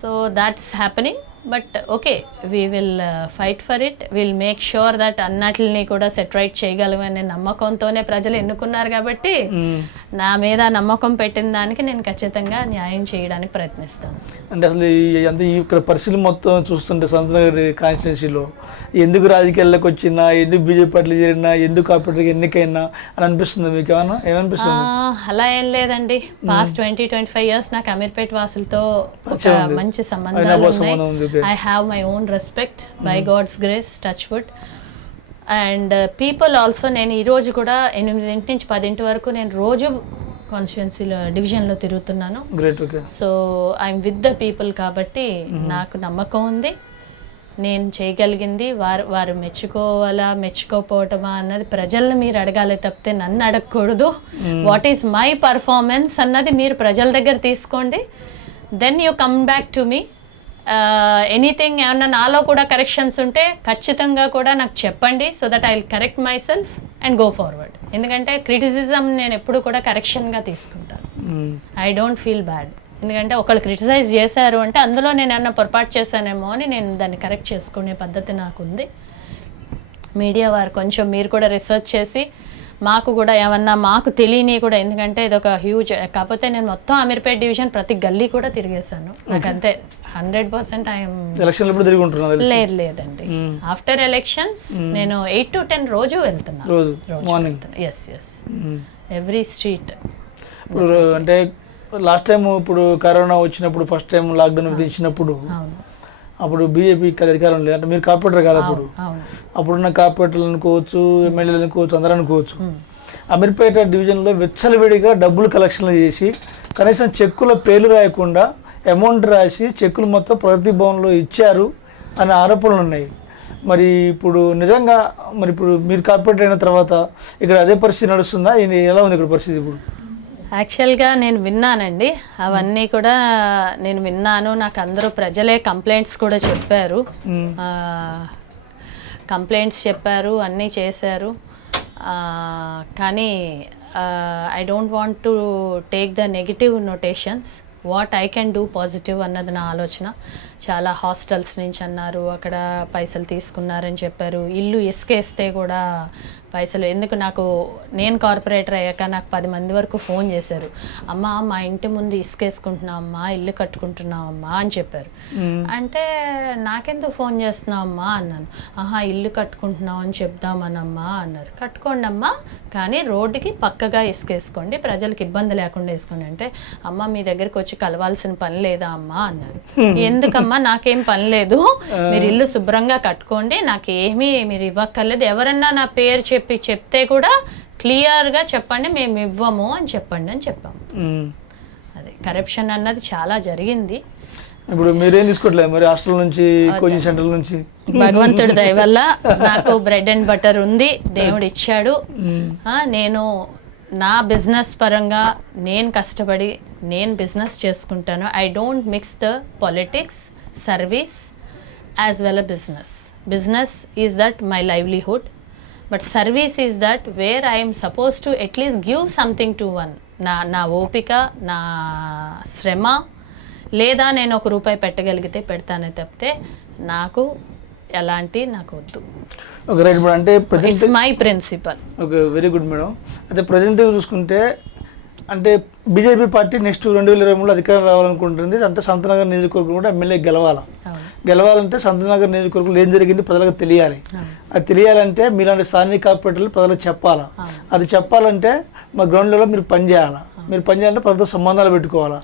So that's happening. But okay, we will fight for it. Will make sure that అన్నట్లని కూడా సెటరైట్ చేయగలమనే నమ్మకంతోనే ప్రజలు ఎన్నుకున్నారు కాబట్టి నా మీద నమ్మకం పెట్టిన దానికి నేను ఖచ్చితంగా న్యాయం చేయడానికి ప్రయత్నిస్తాను. అంటే అసలు అంటే ఇక్కడ పరిస్థితులు మొత్తం చూస్తుంటే సంతనగర్ కాన్స్టిట్యున్సీలో ఎందుకు రాజకీయాల్లోకి వచ్చినా, ఎందుకు బీజేపీ పార్టీలు చేరినా, ఎందుకు కార్పొరేటర్కి ఎన్నికైనా అని అనిపిస్తుంది మీకు? ఏమనిపిస్తుంది? అలా ఏం లేదండి. పాస్ట్ 20-25 years నాకు అమీర్పేట్ వాసులతో ఒక మంచి సంబంధాలు ఉన్నాయి. I have my own respect by God's grace, touch wood. And people also, నేను ఈరోజు కూడా 8 నుంచి 10 వరకు నేను రోజు కాన్స్టిట్యున్సీలో డివిజన్లో తిరుగుతున్నాను. So I'm with the people కాబట్టి నాకు నమ్మకం ఉంది నేను చేయగలిగింది. వారు మెచ్చుకోవాలా మెచ్చుకోపోవటమా అన్నది ప్రజల్ని మీరు అడగాలి తప్పితే నన్ను అడగకూడదు. వాట్ ఈస్ మై పర్ఫార్మెన్స్ అన్నది మీరు ప్రజల దగ్గర తీసుకోండి. Then you come back to me. Anything ఏమన్నా నాలో కూడా కరెక్షన్స్ ఉంటే ఖచ్చితంగా కూడా నాకు చెప్పండి. So that I will correct myself and go forward. ఎందుకంటే క్రిటిసిజం నేను ఎప్పుడు కూడా కరెక్షన్గా తీసుకుంటాను. I don't feel bad. ఎందుకంటే ఒకళ్ళు క్రిటిసైజ్ చేశారు అంటే అందులో నేను ఏమన్నా పొరపాటు చేశానేమో అని నేను దాన్ని కరెక్ట్ చేసుకునే పద్ధతి నాకుంది. మీడియా వారు కొంచెం మీరు కూడా రీసెర్చ్ చేసి మాకు కూడా ఏమన్నా మాకు తెలియని కూడా, ఎందుకంటే ఇది ఒక హ్యూజ్, కాకపోతే నేను మొత్తం అమీర్పేట్ డివిజన్ ప్రతి గల్లీ కూడా తిరిగేసాను. నాకు అంతే 100% లేదండి. ఆఫ్టర్ ఎలక్షన్స్ నేను 8 to 10 రోజు వెళ్తున్నాను. Yes every street. అంటే లాస్ట్ టైం ఇప్పుడు కరోనా వచ్చినప్పుడు ఫస్ట్ టైం లాక్డౌన్ విధించినప్పుడు అప్పుడు బీజేపీకి అధికారం లేదు, అంటే మీరు కార్పొరేటర్ కాదు అప్పుడున్న కార్పొరేటర్లు అనుకోవచ్చు, ఎమ్మెల్యేలు అనుకోవచ్చు, అందరూ అనుకోవచ్చు. అమీర్పేట డివిజన్లో విచ్చలవిడిగా డబ్బులు కలెక్షన్లు చేసి కనీసం చెక్కుల పేర్లు రాయకుండా అమౌంట్ రాసి చెక్కులు మొత్తం ప్రగతి భవన్లో ఇచ్చారు అనే ఆరోపణలు ఉన్నాయి. మరి ఇప్పుడు నిజంగా ఇప్పుడు మీరు కార్పొరేటర్ అయిన తర్వాత ఇక్కడ అదే పరిస్థితి నడుస్తుందా? ఎలా ఉంది ఇక్కడ పరిస్థితి ఇప్పుడు? యాక్చువల్గా నేను విన్నానండి, అవన్నీ కూడా నేను విన్నాను. నాకు అందరూ ప్రజలే కంప్లైంట్స్ కూడా చెప్పారు, అన్నీ చేశారు. కానీ I don't want to take the negative notations. What I can do positive అన్నది నా ఆలోచన. చాలా హాస్టల్స్ నుంచి అన్నారు, అక్కడ పైసలు తీసుకున్నారని చెప్పారు. ఇల్లు ఇసుకేస్తే కూడా పైసలు ఎందుకు, నేను కార్పొరేటర్ అయ్యాక నాకు 10 మంది వరకు ఫోన్ చేశారు, అమ్మ మా ఇంటి ముందు ఇసుకేసుకుంటున్నామమ్మా, ఇల్లు కట్టుకుంటున్నామమ్మా అని చెప్పారు. అంటే నాకెందుకు ఫోన్ చేస్తున్నావమ్మా అన్నాను. ఇల్లు కట్టుకుంటున్నాం అని చెప్దామనమ్మా అన్నారు. కట్టుకోండి అమ్మా, కానీ రోడ్డుకి పక్కగా ఇసుకేసుకోండి, ప్రజలకు ఇబ్బంది లేకుండా వేసుకోండి. అంటే అమ్మ మీ దగ్గరికి వచ్చి కలవాల్సిన పని లేదా అమ్మా అన్నారు. ఎందుకమ్మా, నాకేం పని లేదు, మీరు ఇల్లు శుభ్రంగా కట్టుకోండి, నాకేమీ మీరు ఇవ్వక్కర్లేదు, ఎవరన్నా నా పేరు చెప్తే కూడా క్లియర్గా చెప్పండి, మేము ఇవ్వము అని చెప్పండి అని చెప్పాము. అదే కరప్షన్ అన్నది చాలా జరిగింది. ఇప్పుడు మీరేం తీసుకోవట్లేదు మరి హాస్టల్ నుంచి, కోచింగ్ సెంటర్ నుంచి? భగవంతుడి దయ వల్ల నాకు బ్రెడ్ అండ్ బటర్ ఉంది, దేవుడు ఇచ్చాడు. నేను నా బిజినెస్ పరంగా నేను కష్టపడి నేను బిజినెస్ చేసుకుంటాను. I don't mix the politics, service as well a business is that my livelihood. But service is that where I'm suppose to at least give something to one. నా ఓపిక, నా శ్రమ, లేదా నేను ₹1 పెట్టగలిగితే పెడతానే తప్పితే నాకు వద్దు. Okay right madam. అంటే it's my principle. Okay, very good madam. అయితే ప్రజెంట్ చూసుకుంటే అంటే బీజేపీ పార్టీ నెక్స్ట్ 2023లో అధికారం రావాలనుకుంటుంది. అంటే సంతనగర్ నియోజకవర్గం కూడా ఎమ్మెల్యే గెలవాలంటే సంతనగర్ నియోజకవర్గంలో ఏం జరిగింది ప్రజలకు తెలియాలి. అది తెలియాలంటే మీలాంటి స్థానిక కార్పొరేటర్లు ప్రజలకు చెప్పాలా. అది చెప్పాలంటే మా గ్రౌండ్ లెవెల్లో మీరు పనిచేయాలంటే ప్రజలతో సంబంధాలు పెట్టుకోవాలా.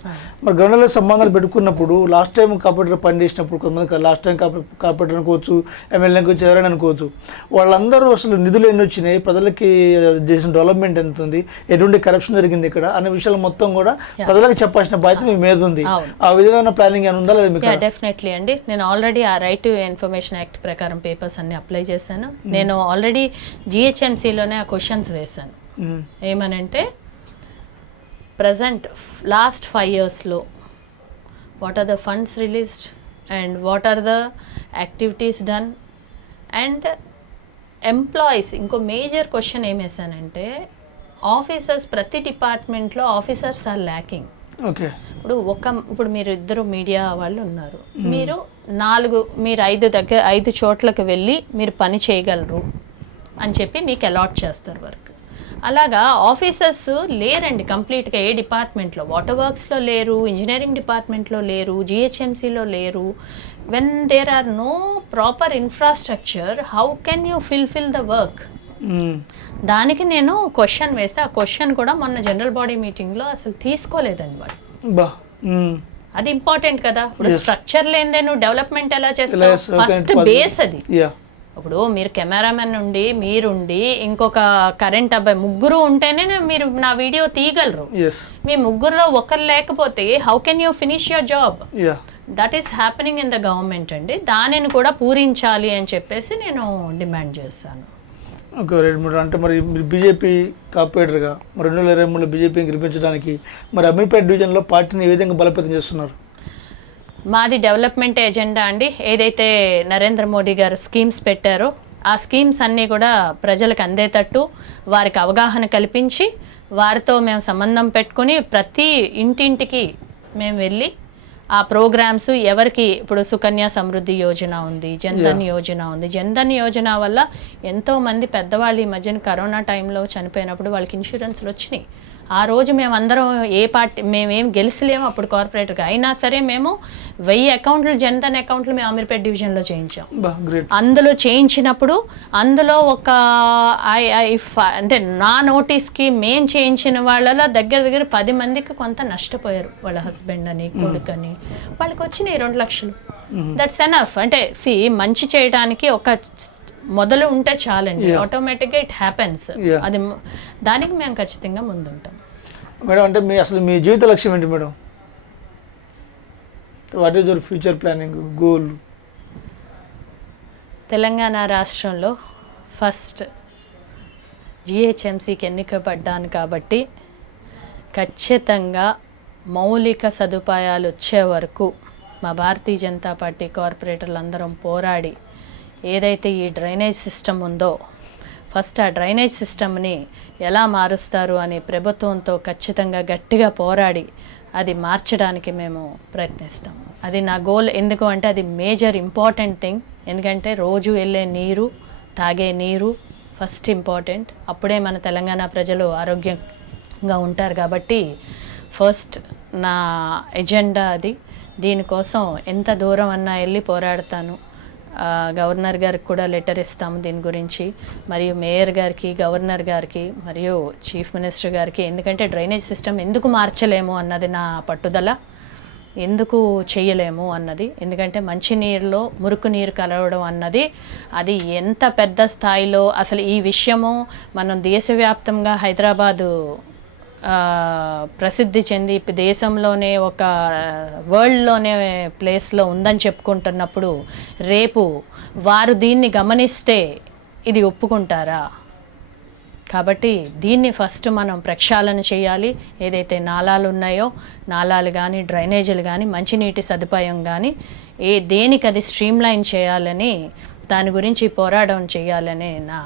మరి గ్రౌండ్ లెవెల్ సంబంధాలు పెట్టుకున్నప్పుడు లాస్ట్ టైం కార్పొరేటర్ పనిచేసినప్పుడు కొంతమంది లాస్ట్ టైం కార్పొరేటర్ అనుకోవచ్చు, ఎమ్మెల్యే అనుకోవచ్చు, ఎవరైనా అనుకోవచ్చు, వాళ్ళందరూ అసలు నిధులు ఎన్ని వచ్చినాయి, ప్రజలకి చేసిన డెవలప్మెంట్ ఎంత ఉంది, ఎటువంటి కరప్షన్ జరిగింది ఇక్కడ అనే విషయాలు మొత్తం కూడా ప్రజలకు చెప్పాల్సిన బాధ్యత మీ మీద ఉంది. ఆ విధమైన ప్లానింగ్ ఏమైనా ఉందా లేదా మీకు? డెఫినెట్లీ అండి. నేను ఆల్రెడీ ఆ రైట్ టు ఇన్ఫర్మేషన్ యాక్ట్ ప్రకారం పేపర్స్ అన్ని అప్లై చేశాను. నేను ఆల్రెడీ GHMCలోనే ఆ క్వశ్చన్స్ వేశాను. ఏమనంటే present last 5 yearsలో what are the funds released and what are the activities done and employees ఇంకో మేజర్ క్వశ్చన్ ఏం వేసానంటే ఆఫీసర్స్ ప్రతి డిపార్ట్మెంట్లో ఆఫీసర్స్ ఆర్ ల్యాకింగ్. ఓకే. ఇప్పుడు మీరు ఇద్దరు మీడియా వాళ్ళు ఉన్నారు, మీరు మీరు 5 చోట్లకు వెళ్ళి మీరు పని చేయగలరు అని చెప్పి మీకు అలాట్ చేస్తారు వర్క్. అలాగా ఆఫీసర్స్ లేరండి కంప్లీట్గా ఏ డిపార్ట్మెంట్లో. వాటర్ వర్క్స్లో లేరు, ఇంజనీరింగ్ డిపార్ట్మెంట్లో లేరు, జిహెచ్ఎంసీలో లేరు. When there are no proper infrastructure, how can you fill the work? దానికి నేను క్వశ్చన్ వేస్తే ఆ క్వశ్చన్ కూడా మొన్న జనరల్ బాడీ మీటింగ్లో అసలు తీసుకోలేదండి వాళ్ళు. అది ఇంపార్టెంట్ కదా. ఇప్పుడు స్ట్రక్చర్ లేదే నువ్వు డెవలప్మెంట్ ఎలా చేస్తావు? ఫస్ట్ బేస్ అది. ఇప్పుడు మీరు కెమెరామెన్ నుండి మీరుండి ఇంకొక కరెంట్ అబ్బాయి ముగ్గురు ఉంటేనే మీరు నా వీడియో తీయగలరు. మీ ముగ్గురులో ఒకరు లేకపోతే how can you finish your job? That is happening in the government అండి. దానిని కూడా పూరించాలి అని చెప్పేసి నేను డిమాండ్ చేస్తాను. Okay right madam. అంటే మరి మీరు బీజేపీ కార్పొరేటర్గా మరి 2023లో బీజేపీని గెలిపించడానికి మరి అమీర్పేట డివిజన్లో పార్టీని ఏ విధంగా బలోపేతం చేస్తున్నారు? మాది డెవలప్మెంట్ ఎజెండా అండి. ఏదైతే నరేంద్ర మోడీ గారు స్కీమ్స్ పెట్టారో ఆ స్కీమ్స్ అన్నీ కూడా ప్రజలకు అందేటట్టు వారికి అవగాహన కల్పించి వారితో మేము సంబంధం పెట్టుకుని ప్రతి ఇంటింటికి మేము వెళ్ళి ఆ ప్రోగ్రామ్స్ ఎవరికి, ఇప్పుడు సుకన్య సమృద్ధి యోజన ఉంది, జన్ధన్ యోజన ఉంది. జన్ధన్ యోజన వల్ల ఎంతోమంది పెద్దవాళ్ళు ఈ మధ్యన కరోనా టైంలో చనిపోయినప్పుడు వాళ్ళకి ఇన్సూరెన్స్లు వచ్చినాయి. ఆ రోజు మేమందరం మేమేం గెలిచలేము అప్పుడు కార్పొరేటర్గా, అయినా సరే మేము 1000 అకౌంట్లు జన్ధన్ అకౌంట్లు మేము అమీర్పేట డివిజన్లో చేయించాం. అందులో చేయించినప్పుడు అందులో ఒక అంటే నా నోటీస్కి మేము చేయించిన వాళ్ళలో దగ్గర 10 మందికి కొంత నష్టపోయారు. వాళ్ళ హస్బెండ్ అని, కొడుకని, వాళ్ళకి వచ్చినాయి 2 లక్షలు. That's enough. అంటే మంచి చేయడానికి ఒక మొదలు ఉంటే చాలండి, ఆటోమేటిక్గా ఇట్ హ్యాపెన్స్. అది దానికి మేము ఖచ్చితంగా ముందుంటాం మేడం. అంటే మీ జీవిత లక్ష్యం ఏంటి madam? What is your future planning, goal? Telangana రాష్ట్రంలో ఫస్ట్ జిహెచ్ఎంసీకి ఎన్నికపడ్డాను కాబట్టి ఖచ్చితంగా మౌలిక సదుపాయాలు వచ్చే వరకు మా భారతీయ జనతా పార్టీ కార్పొరేటర్లు అందరం పోరాడి ఏదైతే ఈ డ్రైనేజ్ సిస్టమ్ ఉందో ఫస్ట్ ఆ డ్రైనేజ్ సిస్టమ్ని ఎలా మారుస్తారు అని ప్రభుత్వంతో ఖచ్చితంగా గట్టిగా పోరాడి అది మార్చడానికి మేము ప్రయత్నిస్తాం. అది నా గోల్. ఎందుకు అంటే అది మేజర్ ఇంపార్టెంట్ థింగ్. ఎందుకంటే రోజు వెళ్ళే నీరు, తాగే నీరు ఫస్ట్ ఇంపార్టెంట్. అప్పుడే మన తెలంగాణ ప్రజలు ఆరోగ్యంగా ఉంటారు. కాబట్టి ఫస్ట్ నా ఎజెండా అది. దీనికోసం ఎంత దూరం అన్నా వెళ్ళి పోరాడతాను. గవర్నర్ గారికి కూడా లెటర్ ఇస్తాము దీని గురించి, మరియు మేయర్ గారికి, గవర్నర్ గారికి, మరియు చీఫ్ మినిస్టర్ గారికి. ఎందుకంటే డ్రైనేజ్ సిస్టమ్ ఎందుకు మార్చలేము అన్నది నా పట్టుదల. ఎందుకు చేయలేము అన్నది, ఎందుకంటే మంచినీరులో మురికి నీరు కలవడం అన్నది అది ఎంత పెద్ద స్థాయిలో అసలు ఈ విషయము మనం దేశవ్యాప్తంగా హైదరాబాదు ప్రసిద్ధి చెంది దేశంలోనే ఒక వరల్డ్లోనే ప్లేస్లో ఉందని చెప్పుకుంటున్నప్పుడు రేపు వారు దీన్ని గమనిస్తే ఇది ఒప్పుకుంటారా? కాబట్టి దీన్ని ఫస్ట్ మనం ప్రక్షాళన చేయాలి. ఏదైతే నాలాలు ఉన్నాయో నాలాలు కానీ, డ్రైనేజీలు కానీ, మంచినీటి సదుపాయం కానీ దేనికి అది స్ట్రీమ్లైన్ చేయాలని, దాని గురించి పోరాటం చేయాలని నా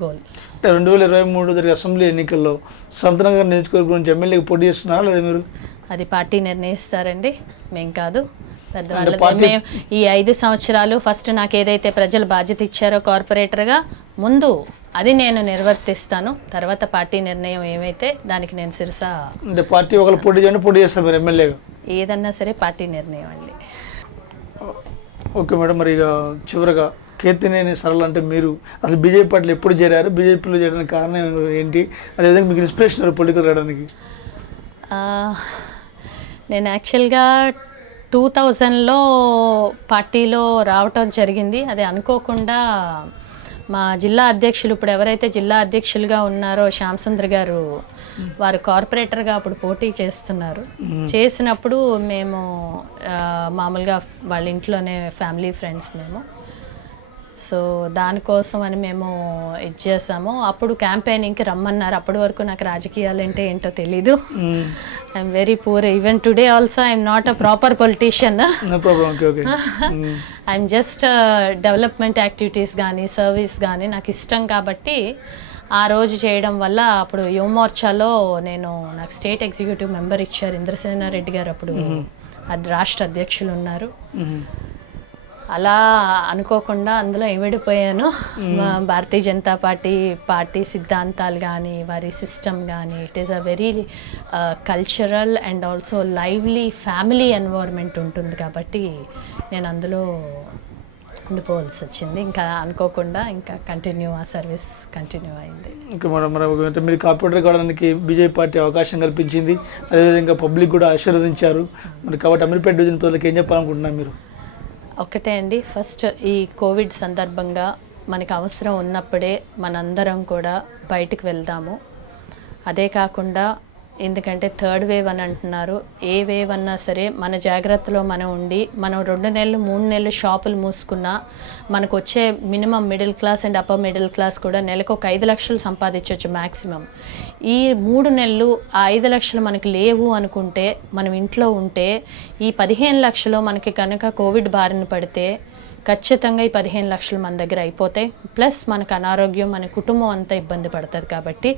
గోల్. 2023 జరిగే అసెంబ్లీ ఎన్నికల్లో సంతనగర్ నియోజకవర్గం గురించి ఎమ్మెల్యేకి పోటీ చేస్తున్నారా లేదా మీరు? అది పార్టీ నిర్ణయిస్తారండి, మేం కాదు. పెద్దవాళ్ళు మేము ఈ 5 సంవత్సరాలు ఫస్ట్ నాకు ఏదైతే ప్రజలు బాధ్యత ఇచ్చారో కార్పొరేటర్గా ముందు అది నేను నిర్వర్తిస్తాను. తర్వాత పార్టీ నిర్ణయం ఏమైతే దానికి నేను శిరసా. అంటే పార్టీ ఒకరు పోటీ చేయండి, పోటీ చేస్తారు మీరు ఎమ్మెల్యేగా? ఏదన్నా సరే పార్టీ నిర్ణయం అండి. Okay madam. మరి ఇక చివరగా కేతినేని సరళ అంటే మీరు అసలు బీజేపీ పార్టీలో ఎప్పుడు చేరారు? బీజేపీలో చేరడానికి కారణం ఏంటి? అదేవిధంగా మీకు ఇన్స్పిరేషన్ పొలిటికల్ రావడానికి? నేను యాక్చువల్గా 2000లో పార్టీలో రావటం జరిగింది. అది అనుకోకుండా మా జిల్లా అధ్యక్షులు, ఇప్పుడు ఎవరైతే జిల్లా అధ్యక్షులుగా ఉన్నారో శ్యామసుందర్ గారు, వారు కార్పొరేటర్గా అప్పుడు పోటీ చేస్తున్నారు. చేసినప్పుడు మేము మామూలుగా వాళ్ళ ఇంట్లోనే ఫ్యామిలీ ఫ్రెండ్స్ మేము. సో దానికోసం అని మేము ఇది చేసాము. అప్పుడు క్యాంపెయినింగ్కి రమ్మన్నారు. అప్పటి వరకు నాకు రాజకీయాలు అంటే ఏంటో తెలీదు. I'm very poor. Even today also I'm not a proper politician. I'm just development activities కానీ సర్వీస్ కానీ నాకు ఇష్టం కాబట్టి ఆ రోజు చేయడం వల్ల అప్పుడు యువమోర్చాలో నాకు స్టేట్ ఎగ్జిక్యూటివ్ మెంబర్ ఇచ్చారు ఇంద్రసేనారెడ్డి గారు. అప్పుడు అది రాష్ట్ర అధ్యక్షులు ఉన్నారు. అలా అనుకోకుండా అందులో ఇమిడిపోయాను. భారతీయ జనతా పార్టీ సిద్ధాంతాలు కానీ వారి సిస్టమ్ కానీ it is a very cultural and also lively family environment ఉంటుంది కాబట్టి నేను అందులో ఉండిపోవాల్సి వచ్చింది. ఇంకా అనుకోకుండా ఇంకా ఆ సర్వీస్ కంటిన్యూ అయింది. ఇంకా మరి మీరు కార్పొరేటర్ కావడానికి బీజేపీ పార్టీ అవకాశం కల్పించింది, అదేవిధంగా పబ్లిక్ కూడా ఆశీర్వదించారు. మరి కాబట్టి అమీర్పేట డివిజన్ ప్రజలకు ఏం చెప్పాలనుకుంటున్నారు మీరు? ఒకటే అండి, ఫస్ట్ ఈ కోవిడ్ సందర్భంగా మనకి అవసరం ఉన్నప్పుడే మనందరం కూడా బయటికి వెళ్దాము. అదే కాకుండా ఎందుకంటే థర్డ్ వేవ్ అని అంటున్నారు, ఏ వేవ్ అన్నా సరే మన జాగ్రత్తలో మనం ఉండి మనం 2 నెలలు 3 నెలలు షాపులు మూసుకున్నా మనకు వచ్చే minimum middle class and upper middle class కూడా నెలకు ఒక 5 లక్షలు సంపాదించవచ్చు మ్యాక్సిమం. ఈ 3 నెలలు ఆ 5 లక్షలు మనకి లేవు అనుకుంటే మనం ఇంట్లో ఉంటే ఈ 15 లక్షలు మనకి కనుక కోవిడ్ బారిన పడితే ఖచ్చితంగా ఈ 15 లక్షలు మన దగ్గర అయిపోతాయి. ప్లస్ మనకు అనారోగ్యం, మన కుటుంబం అంతా ఇబ్బంది పడుతుంది. కాబట్టి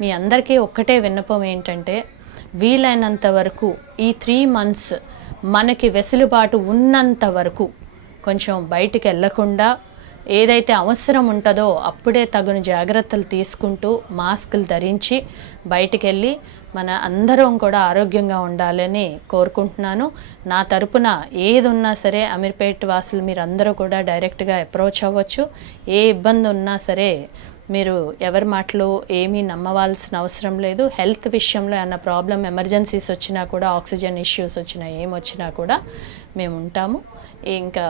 మీ అందరికీ ఒక్కటే విన్నపం ఏంటంటే వీలైనంత వరకు ఈ 3 months మనకి వెసులుబాటు ఉన్నంత వరకు కొంచెం బయటికి వెళ్ళకుండా ఏదైతే అవసరం ఉంటుందో అప్పుడే తగిన జాగ్రత్తలు తీసుకుంటూ మాస్కులు ధరించి బయటికి వెళ్ళి మన అందరం కూడా ఆరోగ్యంగా ఉండాలని కోరుకుంటున్నాను. నా తరపున ఏది ఉన్నా సరే అమీర్పేట్ వాసులు మీరు అందరూ కూడా డైరెక్ట్గా అప్రోచ్ అవ్వచ్చు. ఏ ఇబ్బంది ఉన్నా సరే మీరు ఎవరి మాటలు ఏమీ నమ్మవలసిన అవసరం లేదు. హెల్త్ విషయంలో ఏమన్నా ప్రాబ్లం ఎమర్జెన్సీస్ వచ్చినా కూడా, ఆక్సిజన్ ఇష్యూస్ వచ్చినా, ఏమొచ్చినా కూడా మేము ఉంటాము. ఇంకా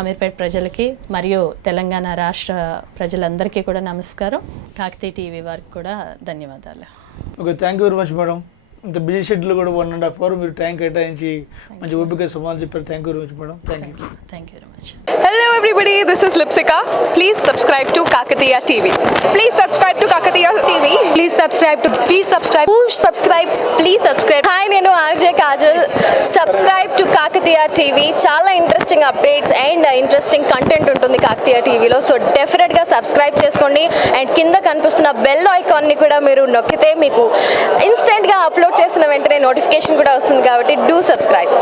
అమీర్పేట ప్రజలకి మరియు తెలంగాణ రాష్ట్ర ప్రజలందరికీ కూడా నమస్కారం. కాకతీయ టీవీ వారికి కూడా ధన్యవాదాలు. Okay, thank you very much madam. ఇంత బిజీ షెడ్యూల్ కూడా 1.5 hours మీరు టైం కేటాయించి మంచి ఓపిక సమాధానం చెప్పారు. Thank you very much madam. Thank you very much. Hello everybody, this is Lipsika. Please subscribe to Kakatiya TV. Please subscribe to Kakatiya TV. Please subscribe. Push subscribe. Please subscribe. Hi, nenu RJ Kajal. Subscribe to Kakatiya TV. Chala interesting updates and interesting content untundi Kakatiya TV lo. So definitely ga subscribe cheskondi and kinda kanipustunna bell icon ni kuda meeru nokkite meeku instant ga upload చేసిన వెంటనే notification కూడా వస్తుంది కాబట్టి do subscribe.